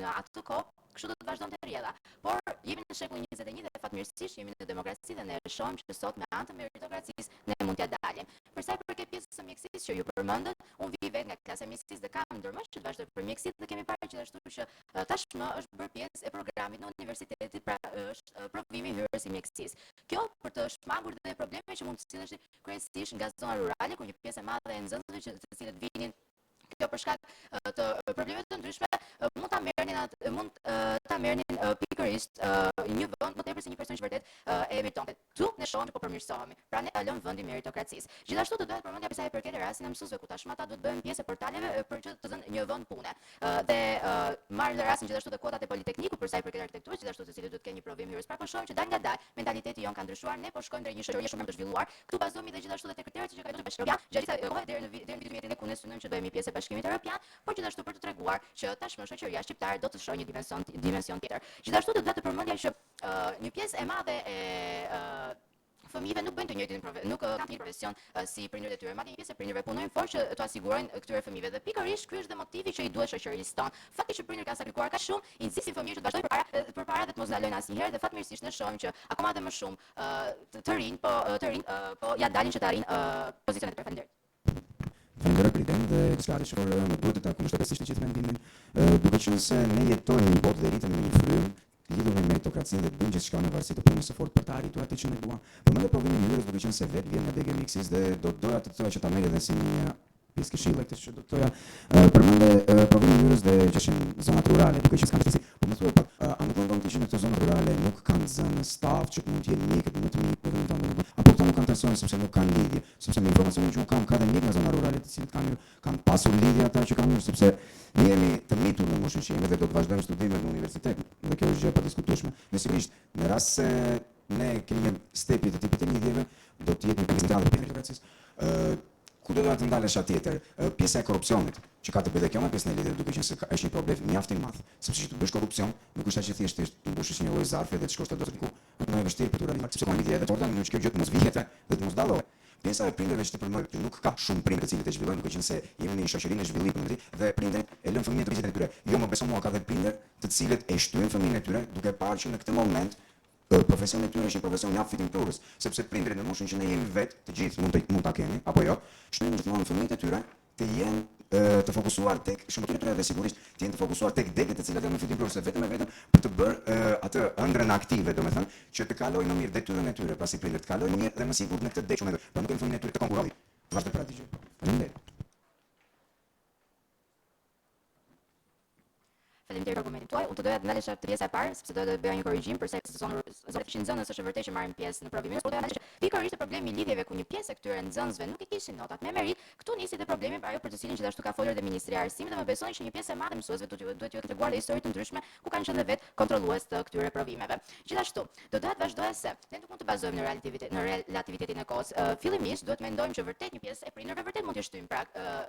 në atë kohë kështu do të vazhdonte rrjedha. Por jemi në shekullin 21 dhe fatmirësisht jemi në demokraci dhe ne shohim që sot me anë të meritokracisë ne mund t'ia dalim. Për sa i përket pjesës së mjekësisë që ju përmendët, unë vi vetë nga klasa e mjekësisë dhe kam ndërmend që të vazhdoj për mjekësi dhe kemi parë gjithashtu që tashmë është bërë pjesë e programit në universitetit, pra është provimi i hyrjes së mjekësisë. Kjo për të shmangur dhe probleme që mund të sillen kryesisht nga zona rurale, ku një pjesë e madhe e nxënësve të cilët vinin kjo për shkak të problemeve të ndryshme mund ta merrnin pikërisht një vend më tepër se një person që vërtet e meritonte. Tu ne shohim që po përmirësohemi. Pra ne lëm vendin meritokracisë. Gjithashtu do duhet përmendja pse e përket rastin e mësuesve ku tashmë ata duhet bëhen pjesë e portaleve për që të dhënë një vend pune. Dhe marrë në rastin gjithashtu të kuotat e politeknikut për sa i përket arkitekturës, gjithashtu të cilët duhet të kenë një provim hyrjes. Pra po shohim që dal nga dal mentaliteti jon ka ndryshuar, ne po shkojmë drejt një shoqërie shumë të zhvilluar. Këtu bazohemi dhe gjithashtu dhe te kriteret që ka dhënë Bashkëria, gjatë kohës deri në vitin 2010 ku ne synojmë që do jemi pjesë e Bashkimit Evropian, por gjithashtu për të treguar që tashmë shoqëria shqiptare do të shohë një dimension tjetër. Gjithashtu do të përmendja që një pjesë e madhe e fëmijëve nuk bëjnë të njëjtin nuk kanë të njëjtin profesion si prindërit e tyre, madje një pjesë e prindërve punojnë fort që t'u asigurojnë këtyre fëmijëve dhe pikërisht ky është dhe motivi që i duhet shoqërisë tonë. Fakti që prindërit kanë sakrifikuar kaq shumë, i nxisin fëmijët që të vazhdojnë përpara dhe të mos ndalojnë asnjëherë dhe fatmirësisht ne shohim që akoma dhe më shumë të rinj po ja dalin që të arrin pozicionet e përfunduar. Falenderoj Priten dhe diçka që më duhet të takojmë shpesisht të gjithë mendimin. Duke qenë se ne jetojmë në një botë dhe rritemi në një frymë lidhur me meritokracinë dhe të bëjmë gjithçka në varësi të punës së fortë për të arritur atë që ne duam. Përmendë provimin e hyrjes duke qenë se vetë vjen nga DG Mixis dhe do doja të thoya që ta merr edhe si një pjesë këshilla këtë që do të thoya. Përmendë provimin e hyrjes dhe që është në zonat rurale, duke qenë se po më thuaj a nuk mundon të që në këto zona rurale nuk kanë zënë staf që mund të jenë mjekët më të mirë apo këto nuk kanë personel sepse nuk kanë lidhje, sepse me informacionin që kam ka dhe mjek nga zona rurale të cilët kanë pasur lidhje ata që kanë sepse ne jemi të mitur në moshën që jemi dhe do të vazhdojmë studimet në universitet. Dhe kjo është gjë e padiskutueshme. Sigurisht, në rast se ne kemi një stepje të tipit të lidhjeve, do të jetë një pjesë e meritokracisë. ku do të ndalesh tjetër? Pjesa e korrupsionit, që ka të bëjë kjo me pjesën e lidhjes, duke qenë se është një problem mjaft i madh, sepse që të bësh korrupsion nuk është aq thjesht të mbushësh një lloj zarfi dhe të shkosh te dotën ku është më e vështirë për të realizuar, sepse ka lidhje edhe torta, në që kjo gjë mos vihete dhe të mos dallohet. Pjesa e prindërve që të përmend që nuk ka shumë prindër të cilët e zhvillojnë, duke qenë se jemi në një shoqëri në zhvillim dhe prindërit e lënë fëmijët të vizitet e tyre. Jo, më beso mua ka dhe prindër të cilët e shtyjnë fëmijën e tyre duke parë që në këtë moment profesioni i tyre është një profesion mjaft fitimturës, sepse prindërit në moshën që ne jemi vetë, të gjithë mund ta keni, apo jo, shtyjnë gjithmonë fëmijët e tyre të jenë të fokusuar tek shëmbëtimet e tyre dhe sigurisht të jenë të fokusuar tek degët e cilat janë në fitimturës, vetëm e vetëm për të bërë atë ëndrrën aktive, domethënë, që të kalojnë më mirë detyrën e tyre, pasi prindërit të kalojnë më mirë dhe më sigurt në këtë degë shumë, pra nuk kanë fëmijën e tyre të konkurrojnë. Vazhdo për atë gjë. Faleminderit. Faleminderit për argumentin tuaj. Unë të doja të ndalesha të pjesa e parë, sepse doja të bëja një korrigjim përse zonat kishin nxënës është vërtet që marrin pjesë në provimin, por doja të ndalesha pikërisht problemi i lidhjeve ku një pjesë e këtyre nxënësve nuk i kishin notat me merit, këtu nisi dhe problemi ajo për të cilin gjithashtu ka folur dhe Ministri i Arsimit dhe më besoni që një pjesë e madhe e mësuesve duhet t'ju treguar histori të ndryshme ku kanë qenë vetë kontrollues të këtyre provimeve. Gjithashtu, do doja të vazhdoja se ne nuk mund të bazojmë në relativitetin e kohës. Fillimisht duhet mendojmë që vërtet një pjesë e prindërve vërtet mund të shtyjnë pra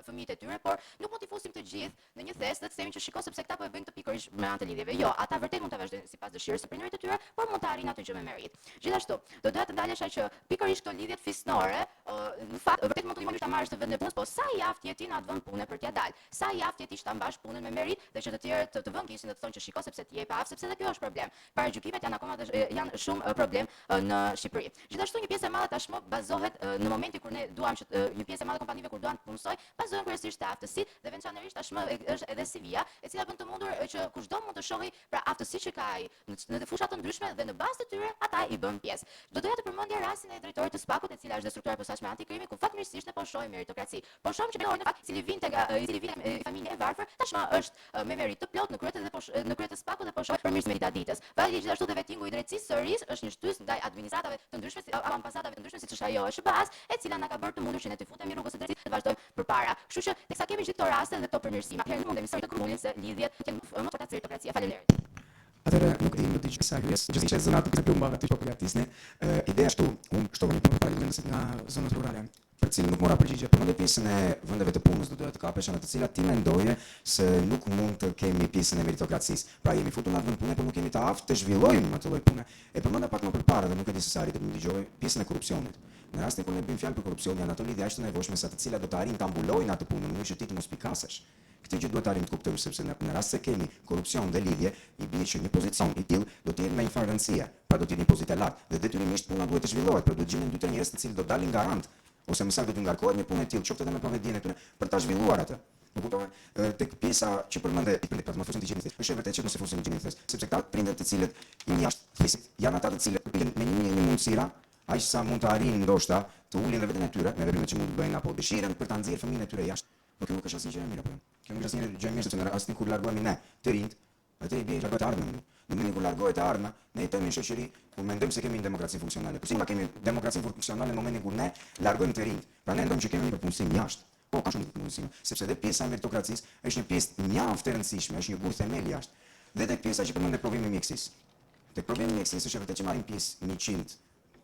fëmijët e tyre, por nuk mund t'i fusim të gjithë në një thes dhe të themi që shiko sepse këta po e bëjnë të pikërisht me anë të lidhjeve. Jo, ata vërtet mund ta vazhdojnë sipas dëshirës së prindërit të tyre, por mund të arrijnë atë gjë me merit. Gjithashtu, do doja të ndalesha që pikërisht këto lidhjet fisnore, në fakt vërtet mund të ndihmojnë ta marrësh të vendin e punës, po sa i aftë je ti në atë vend pune për t'ia dalë? Sa i aftë je ti ta mbash punën me merit dhe që të tjerë të vëngisin dhe të thonë që shiko sepse ti je pa aftë, sepse edhe kjo është problem. Paragjykimet janë akoma janë shumë problem në Shqipëri. Gjithashtu një pjesë e madhe tashmë bazohet në momentin kur ne duam që një pjesë e madhe kompanive kur duan të punësojnë, bazohen kryesisht te aftësitë dhe veçanërisht tashmë është edhe CV-ja, e cila bën të mundur që kushdo mund të shohë pra aftësitë që ka ai në fusha të ndryshme dhe në bazë të tyre ata i bën pjesë. Do doja të përmendja rastin e drejtorit të SPAK-ut, e cila është struktura e posaçme antikrimi, ku fatmirësisht ne po shohim meritokraci. Po shohim që në fakt i cili vinte familje e varfër, tashmë është me merit të plot në kryet të SPAK-ut dhe po shohim përmirësim meritadites. Vallë gjithashtu dhe vetingu i drejtësisë sërish është një shtys ndaj administratave të ndryshme, apo ambasadave të ndryshme siç është ajo e SBA-s, e cila na ka bërë të mundur që ne të futemi rrugës së drejtësisë dhe vazhdojmë përpara. Kështu që teksa kemi gjithë këto raste dhe këto përmirësime, atëherë mundemi sërish të kërkojmë se lidhjet janë më forta se meritokracia. Faleminderit. Atëherë nuk di më di që sa hyjes, gjithë zonat që plumba ti popullatisne, ideja është unë shtova një paralel nga zonat rurale. Për cilën nuk mora përgjigje, por në pjesën e vendeve të punës do të kapesh në të cilat ti mendoje se nuk mund të kemi pjesën e meritokracisë. Pra jemi futur në atë vend pune, por nuk kemi të aftë të zhvillojmë atë lloj pune. E përmenda pak më përpara dhe nuk e di se sa arrit të më dëgjoj pjesën e korrupsionit. Në rastin kur ne bëjmë fjalë për korrupsion, janë ato lidhje aq të nevojshme sa të cilat do të arrijnë ta mbulojnë atë punë në mënyrë që ti të mos pikasesh. Këtë gjë duhet të arrijmë të kuptojmë sepse në rast se kemi korrupsion dhe lidhje, i bie që një pozicion i tillë do të jetë me një farë rëndësie, pra do të jetë një pozitë e lartë dhe detyrimisht puna duhet të zhvillohet, por duhet të gjejmë 2-3 njerëz të cilët do dalin garant ose më saktë do të ngarkohet një punë e tillë, qoftë edhe me pavëdien e tyre për ta zhvilluar atë. Nuk kuptova tek pjesa që përmendë prindërit për të mos fusin gjinit. Është vërtet që mos e fusin gjinit, sepse këta prindër të cilët janë jashtë flisit, janë ata të cilët janë me një mundësira, aq sa mund të arrijnë ndoshta të ulin në veten e tyre, me veprimet që mund të bëjnë apo dëshirën për ta nxjerrë fëmijën e tyre jashtë. Por kjo nuk është asnjë gjë e mirë apo. Kjo nuk është asnjë gjë e mirë sepse në rastin kur largohemi ne të rinjt, atë i bie largohet ardhmën. Në momentin kur largohet ardhma, ne jetojmë në një shoqëri ku mendojmë se kemi një demokraci funksionale. Po si ma kemi demokraci funksionale në momentin kur ne largojmë të rinjt? Pra ne ndonjë që kemi një përpunësim jashtë. Po ka shumë përpunësim, sepse edhe pjesa e meritokracisë është një pjesë mjaft e rëndësishme, është një burr themel jashtë. Dhe tek pjesa që përmend provimi mjekësisë. Tek provimi mjekësisë është vërtet që marrin pjesë 100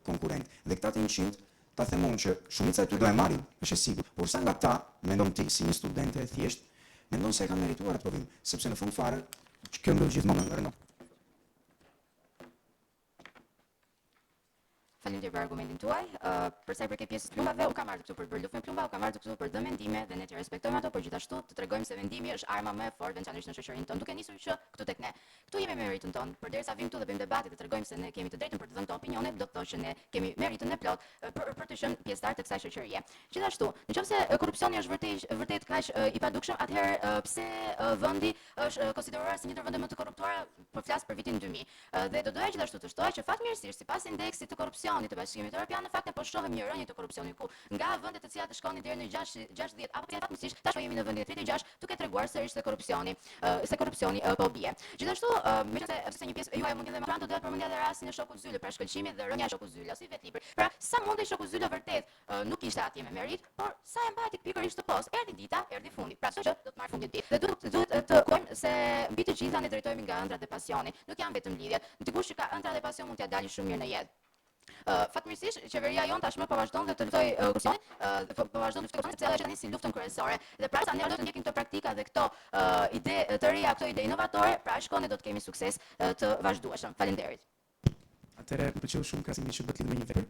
konkurrentë. Dhe këta të 100 ta themon që shumica e tyre do e marrin, është e sigurt. Por sa nga ta mendon ti si një studente e thjesht, mendon se e kanë merituar atë provim, sepse në fund fare kjo ndodh gjithmonë në rëndom. Faleminderit për argumentin tuaj. Për sa i përket pjesës plumbave, u kam ardhur këtu për të bërë luftë me plumba, u kam ardhur këtu për të dhënë mendime dhe ne të respektojmë ato, por gjithashtu të tregojmë se vendimi është arma më e fortë veçanërisht në shoqërinë tonë, duke nisur që këtu tek ne. Këtu jemi me meritën tonë. Përderisa vim këtu dhe bëjmë debate dhe tregojmë se ne kemi të drejtën për të dhënë opinione, do të thotë që ne kemi meritën e plot për të qenë pjesëtar të kësaj shoqërie. Gjithashtu, nëse korrupsioni është vërtet kaq i padukshëm, atëherë pse vendi është konsideruar si një ndër vendet më të korruptuara, po flas për vitin 2000. Dhe do doja gjithashtu të shtoja që fatmirësisht sipas indeksit të korrupsionit të Bashkimit Evropian, në fakt ne po shohim një rënje të korrupsionit ku nga vendet të cilat shkonin deri në 60 apo fatmirësisht tashmë jemi në vendin e 36, duke treguar sërish se korrupsioni po bie. Gjithashtu, megjithëse një pjesë juaj mund të më pranë, do të përmendja edhe rastin e shokut Zyla, pra shkëlqimit dhe rënja e shokut Zyla si vetlibër. Pra, sa mundej shoku Zyla vërtet nuk ishte atje me merit, por sa e mbajti pikërisht të pos. Erdhi dita, erdhi fundi. Pra, çdo gjë do të marr fundin e tij. Dhe duhet të kujtojmë se mbi të gjitha ne drejtohemi nga ëndrat e pasionit. Nuk janë vetëm lidhjet. Dikush që ka ëndra dhe pasion mund t'ia dalë shumë mirë në jetë. Fatmirësisht, qeveria jonë tashmë po vazhdon dhe të luftojë korrupsionin, po vazhdon të luftojë korrupsionin, sepse ajo si luftën kryesore. Dhe pra sa ne do të ndjekim këto praktika dhe këto ide të reja, këto ide inovatore, pra shkon ne do të kemi sukses të vazhdueshëm. Faleminderit. Atëherë më pëlqeu shumë krahasimi që bëti me një vepër.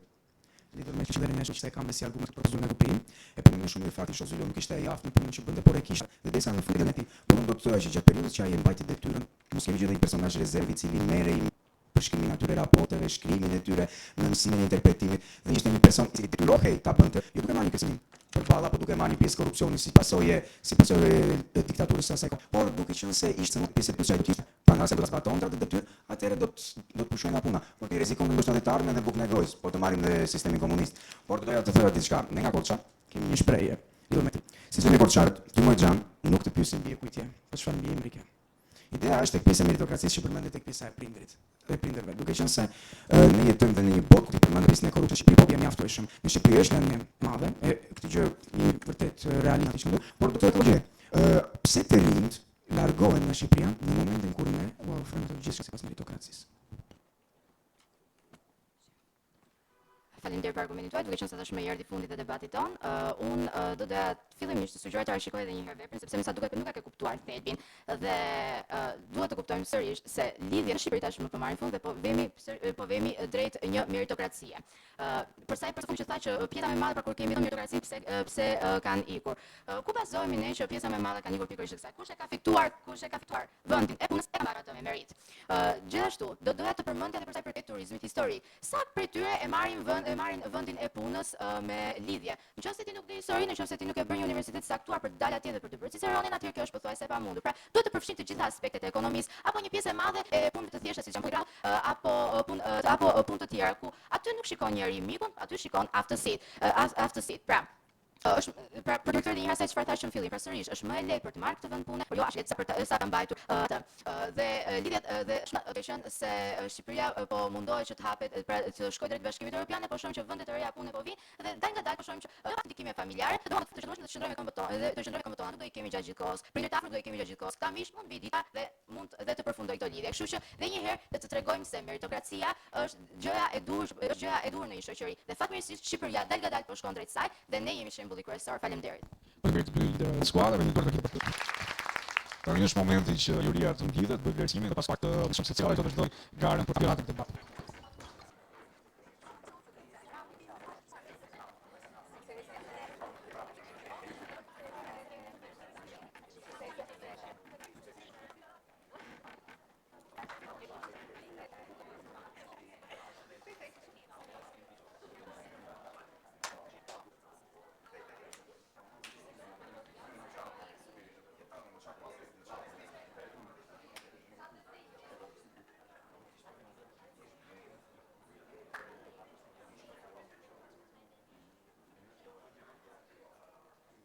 Lidhur me qytetin e shoqë se kam me si argument për të nga grupi. E punoj më shumë në faktin shoqëzilo nuk ishte e jaftë në punën që bënte, por e kisha. Dhe desa në fundin e tij, por unë do të thoya që gjatë periudhës që ai e mbajti detyrën, mos kemi gjithë një personazh rezerv I cili merrej përshkrimin atyre raporteve, shkrimin e tyre, mësimin e interpretimit, dhe ishte një person I cili detyrohej ta bënte, jo duke marrë një kërcënim përballa, por duke marrë një pjesë korrupsioni si pasojë e diktaturës së asaj kohë, por duke qenë se ishte një pjesë e kësaj do të ishte pranë asaj do ta zbatonte atë detyrë, atëherë do të pushojnë nga puna. Por ti rrezikon ndoshta të armën dhe bukën e gojës, por të marrim dhe sistemin komunist. Por doja të thoya diçka, ne nga Korça kemi një shprehje, jo me ti. Sistemi korçarët, ti më xhan, nuk të pyesin mbi kujtje, po çfarë mbi emri ke. Ideja është tek pjesa e meritokracisë që përmendet tek pjesa e prindrit dhe prindërve. Duke qenë se ne jetojmë dhe në një botë ku ti përmend pjesën e korrupsiosë, Shqipëri po jam mjaftueshëm. Në Shqipëri është një madhe, e këtë gjë një vërtet realistë, por do të thotë gjë. Pse të rinjt largohen nga Shqipëria në momentin kur ne u ofrojmë të gjithë sipas meritokracisë? Faleminderit për argumentin tuaj, duke qenë se tashmë erdhi fundi I debatit ton. Unë do doja fillimisht të sugjeroj të rishikoj edhe një herë veprën, sepse më sa duket nuk e ke kuptuar thelbin dhe duhet të kuptojmë sërish se lidhja në Shqipëri tashmë po marrin fund dhe po vemi drejt një meritokracie. Për sa I përket që tha që pjesa më e madhe për kur kemi dhënë meritokraci pse kanë ikur. Ku bazohemi ne që pjesa më e madhe kanë ikur pikërisht kësaj? Kush e ka fituar vendin e punës e marrë atë me merit. Gjithashtu, do doja të përmendja edhe për sa I përket turizmit historik. Sa prej tyre e marrin vendin e punës me lidhje. Nëse ti nuk di historinë, nëse ti nuk e bën një universitet saktuar për të dalë atje dhe për të bërë Ciceronin, atëherë kjo është pothuajse e pamundur. Pra, duhet të përfshin të gjitha aspektet e ekonomisë apo një pjesë e madhe e punëve të thjeshta siç janë apo punë të tjera ku aty nuk shikon njeri mikun, aty shikon aftësitë. Pra, për të thënë një herë se çfarë thashë në fillim, pra sërish është më e lehtë për të marrë këtë vend pune, por jo ashtu për të sa ta mbajtur atë. Dhe lidhet dhe ka qenë se Shqipëria po mundohet që të hapet, pra të shkojë drejt Bashkimit Evropian, po shohim që vendet e reja pune po vinë dhe ndaj nga dalë po shohim që jo ndikime familjare, do të thotë të shndrojmë këmbët tona dhe të shndrojmë këmbët tona, nuk do I kemi gjatë gjithë kohës. Prindërit afër do I kemi gjatë gjithë kohës. Këta mish mund vi dita dhe mund dhe të përfundoj këto lidhje. Kështu që edhe një herë le të tregojmë se meritokracia është gjëja e durë në një shoqëri. Dhe fatmirësisht Shqipëria dal nga dal po shkon drejt saj dhe ne jemi shembulli kryesor. Faleminderit. Faleminderit të liderëve të skuadrave, faleminderit për këtë. Tani është momenti që juria të ngjitet, bëj vlerësimin dhe pas pak të shoqërisë sociale do të vazhdoj garën për kampionatin e debatit.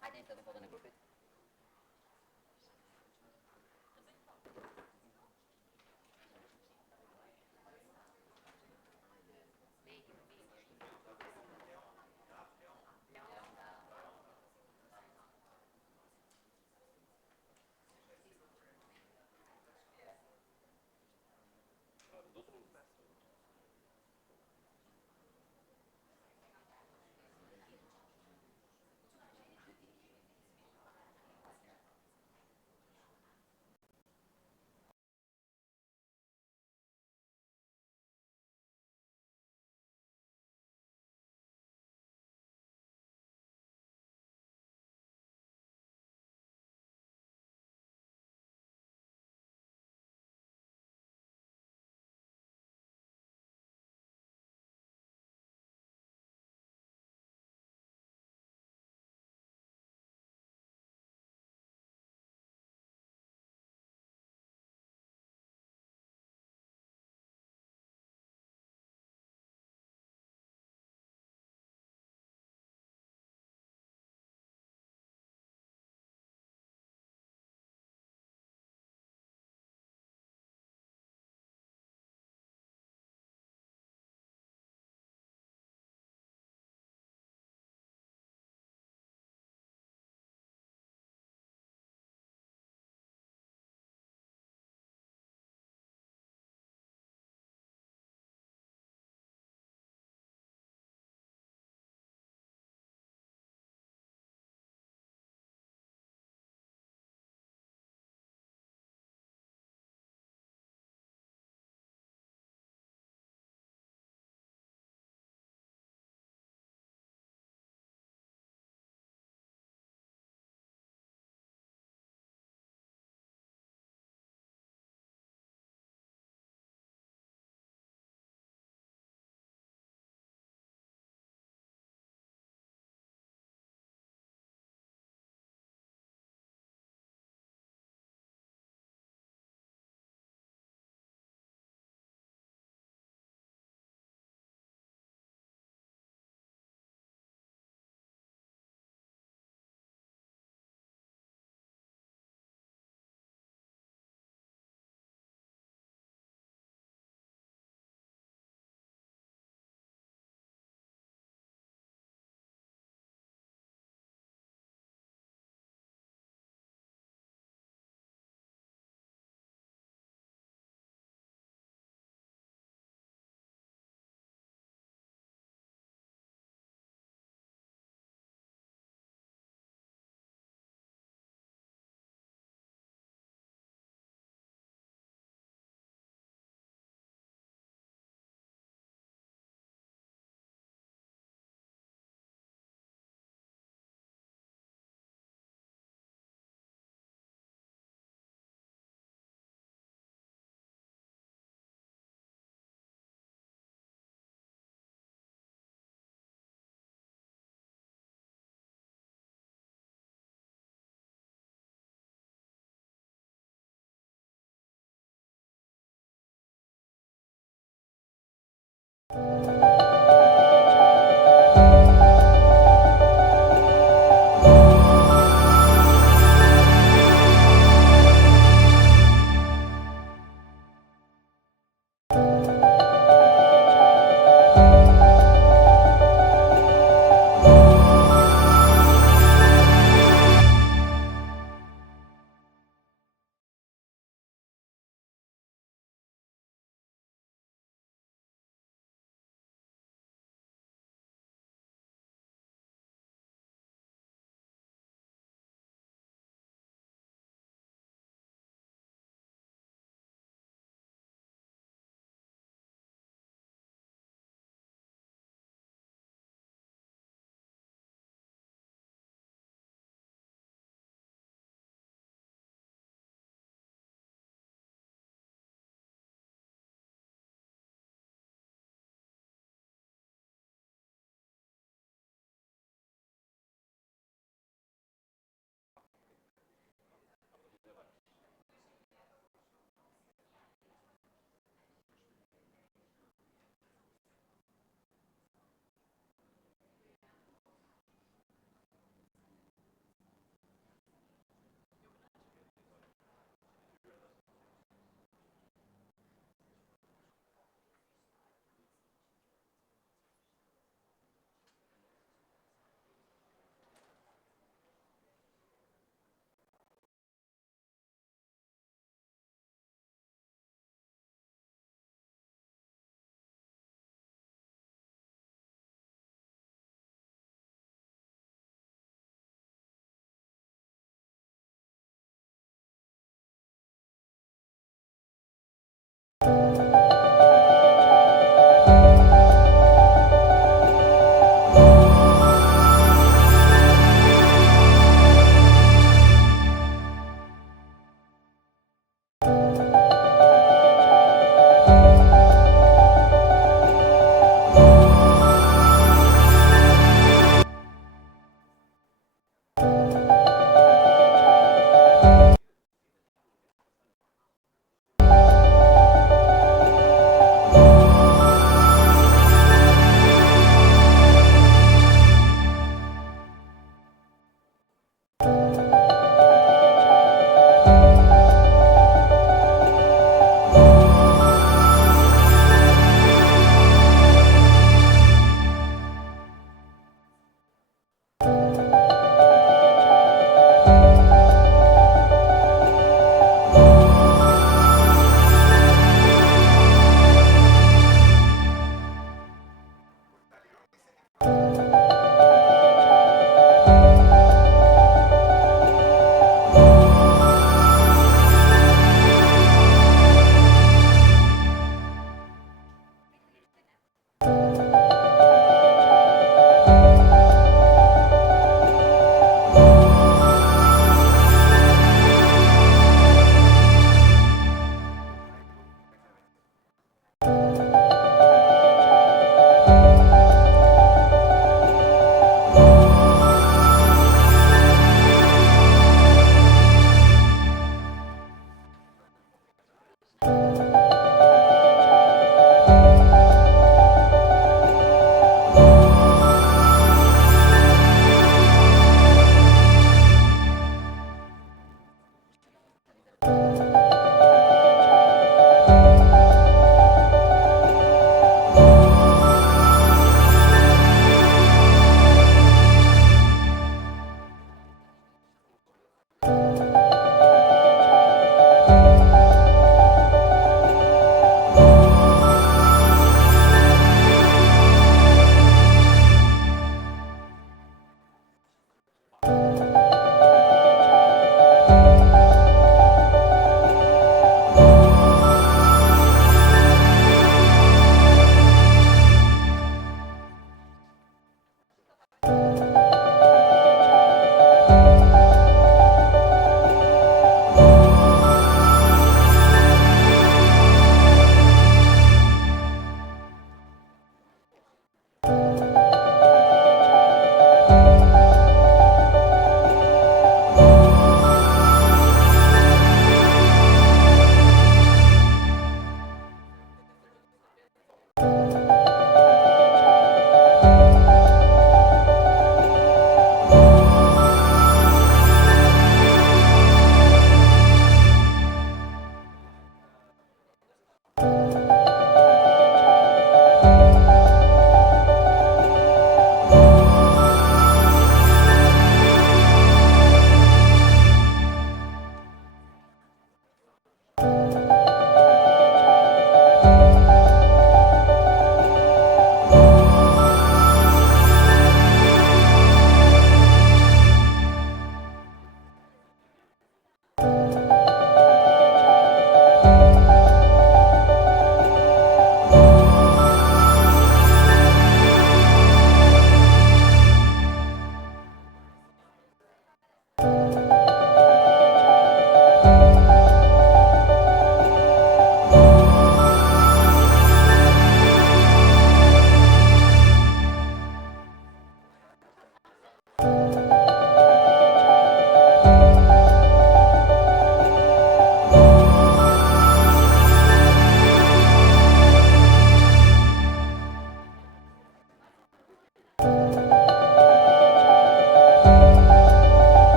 Hajde të foton e grupit.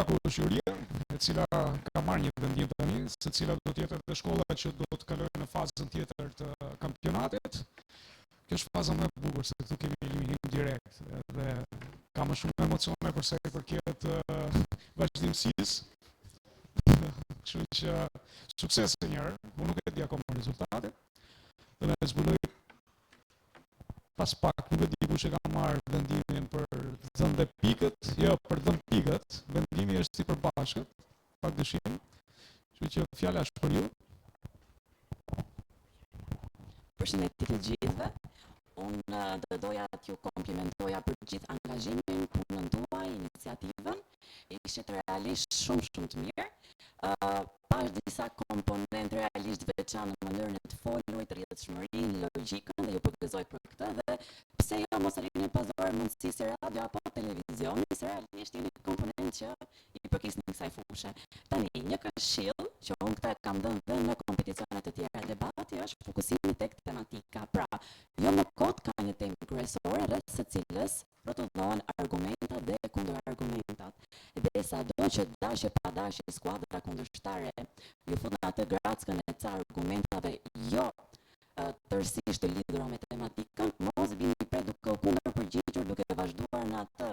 plaku është juria, e cila ka marrë një vendim tani, se cila do të jetë edhe shkolla që do të kalojë në fazën tjetër të kampionatit. Kjo është faza më e bukur, se këtu kemi eliminim direkt, dhe ka më shumë emocione për sa i përket vazhdimësisë. Kështu që sukses e njërë, unë nuk e di akoma rezultatet, dhe me zbuloj pas pak, nuk e di kush e ka marrë vendimin për dhënë dhe pikët, jo, për dhënë pikët, vendimi është si për bashkët, pak dëshim, kështu që fjala është për ju. Përshëndetje të gjithëve. Unë do doja t'ju komplimentoja për gjithë angazhimin, punën tuaj, iniciativën. Ishit realisht shumë të mirë. Pash disa komponent realisht veçanë në mënyrën e të folurit, rrjedhshmërinë, logjikën, dhe ju përgëzoj për këtë, dhe pse jo mos arrini pasdore mundësi si radio apo televizioni, se realisht jeni komponent që i përkisni kësaj fushë. Tani, një këshill që unë këtë kam dhënë dhe në kompeticionet të tjera debati është fokusimi tek tematika. Pra, jo më kot ka një temë kryesore rreth së cilës rrotullohen argumentat dhe kundërargumentat. Dhe sado që dashje pa dashje skuadra kundërshtare ju fut në atë grackën e ca argumentave jo tërësisht të lidhura me tematikën, mos vini pre duke u kundërpërgjigjur, duke vazhduar në atë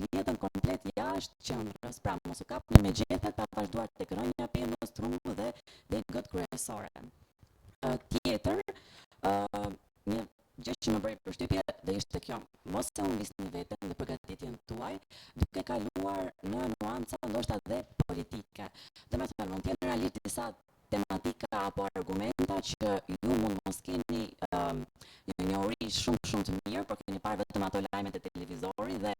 rrjedhën komplet jashtë qendrës. Pra, mos u kapni me gjethet pa vazhduar tek rënja, pemës, trungu dhe gët kryesore. Tjetër, një gjë që më bëri përshtypje dhe ishte kjo, mos e humbisni veten dhe përgatitjen tuaj, duke kaluar në nuanca ndoshta dhe politike. Dhe me thënë, mund t'jenë realisht disa tematika apo argumenta që ju mund mos keni një njohuri shumë të mirë, por keni parë vetëm ato lajmet e televizorit dhe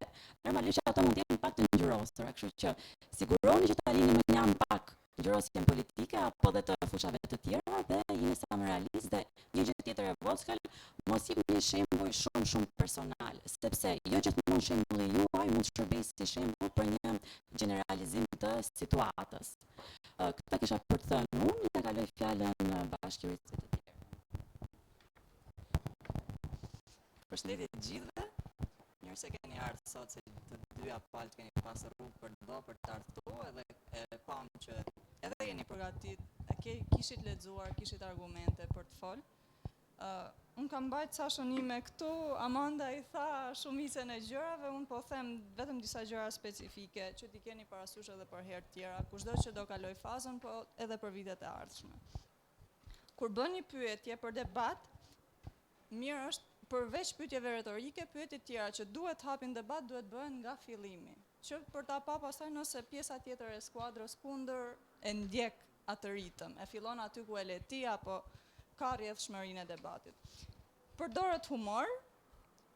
normalisht ato mund t'jenë pak të ngjyrosura, kështu që siguroni që ta lini më njam pak ngjyrosjen politike apo dhe të fushave të tjera dhe jeni sa më realist. Dhe një gjë tjetër e vogël, mos jepni shembull shumë personal, sepse jo gjithmonë shembulli juaj mund të shërbejë si shembull për një generalizim të situatës. Këtë kisha për të thënë unë, ja kaloj fjalën bashkërisë të tjerë. Përshëndetje të gjithëve. Mirë se keni ardhur sot, se të dyja palët keni pasur rrugë për të ardhur këtu, edhe e pam që edhe jeni përgatit, kishit lexuar, kishit argumente për të folë. Unë kam bajt sa shënime këtu, Amanda i tha shumicën e gjërave, unë po them vetëm disa gjëra specifike që t'i keni parasysh edhe për herë tjera, kushdo që do kaloj fazën, po edhe për vitet e ardhshme. Kur bën një pyetje për debat, mirë është përveç pyetjeve retorike, pyetjet tjera që duhet hapin debat, duhet bëhen nga fillimi. Që për ta pa pastaj nëse pjesa tjetër e skuadrës kundër e ndjek atë ritëm, e fillon aty ku e le ti apo ka rrjedhshmërinë e debatit. Përdoret humor,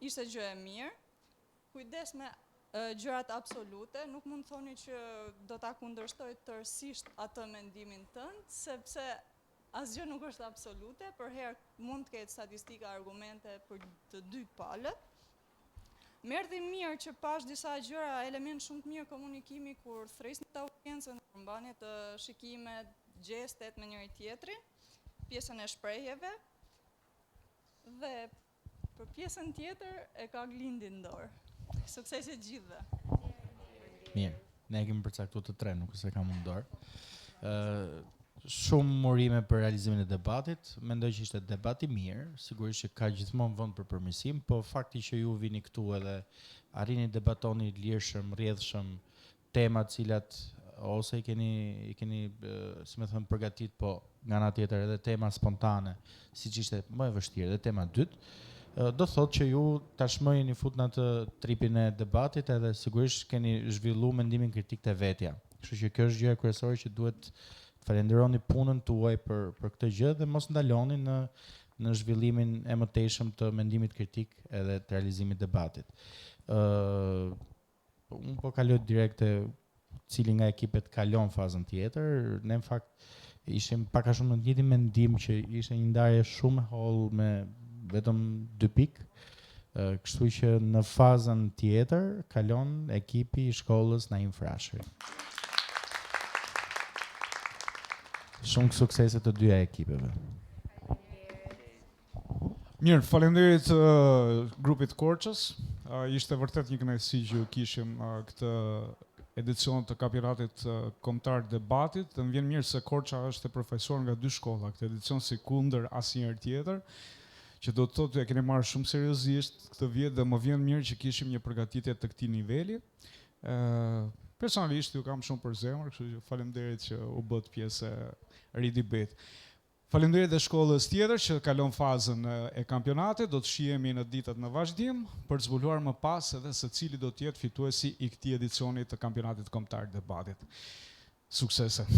ishte gjë e mirë, kujdes me gjërat absolute, nuk mund thoni që do ta kundërshtoj tërësisht atë mendimin tënd, sepse asgjë nuk është absolute, për herë mund të ketë statistika, argumente për të dy palët. Më erdhi mirë që pash disa gjëra, element shumë të mirë komunikimi kur thresni të audiencën, përmbanie të shikimet, gjestet me njëri tjetrin, pjesën e shprehjeve, dhe për pjesën tjetër e ka Glindin në dorë. Suksesit gjithëve. Mirë, ne kemi përcaktuar të tre, nuk se kam në dorë. Shumë urime për realizimin e debatit, mendoj që ishte debat i mirë, sigurisht që ka gjithmonë vend për përmirësim, po fakti që ju vini këtu edhe arrini debatoni lirshëm, rrjedhshëm, tema të cilat ose i keni si më thënë përgatit, po nga ana tjetër edhe tema spontane, siç ishte më e vështirë, dhe tema dytë, do thotë që ju tashmë jeni fut në atë tripin e debatit edhe sigurisht keni zhvilluar mendimin kritik të vetja. Kështu që kjo është gjëja kryesore që duhet falenderoni punën tuaj për këtë gjë dhe mos ndaloni në zhvillimin e mëtejshëm të mendimit kritik edhe të realizimit debatit. Unë po kaloj direkt e cili nga ekipet kalon fazën tjetër. Ne në fakt ishim pak a shumë në të njëjtin mendim që ishte një ndarje shumë e hollë me vetëm 2 pikë. Kështu që në fazën tjetër kalon ekipi i shkollës Naim Frashëri. Shumë suksese të dyja ekipeve. Mirë, faleminderit grupit Korçës. Ishte vërtet një kënaqësi që kishim këtë edicion të kampionatit kombëtar debatit, dhe më vjen mirë se Korça është e përfaqësuar nga 2 shkolla, këtë edicion si kundër asnjëherë tjetër, që do të thotë e keni marrë shumë seriozisht këtë vit dhe më vjen mirë që kishim një përgatitje të këtij niveli. Personalisht ju kam shumë për zemër, kështu që faleminderit që u bët pjesë e ridebate. Faleminderit dhe shkollës tjetër që kalon fazën e kampionatit, do të shihemi në ditët në vazhdim për të zbuluar më pas edhe se cili do të jetë fituesi i këtij edicioni të kampionatit kombëtar debatit. Suksese.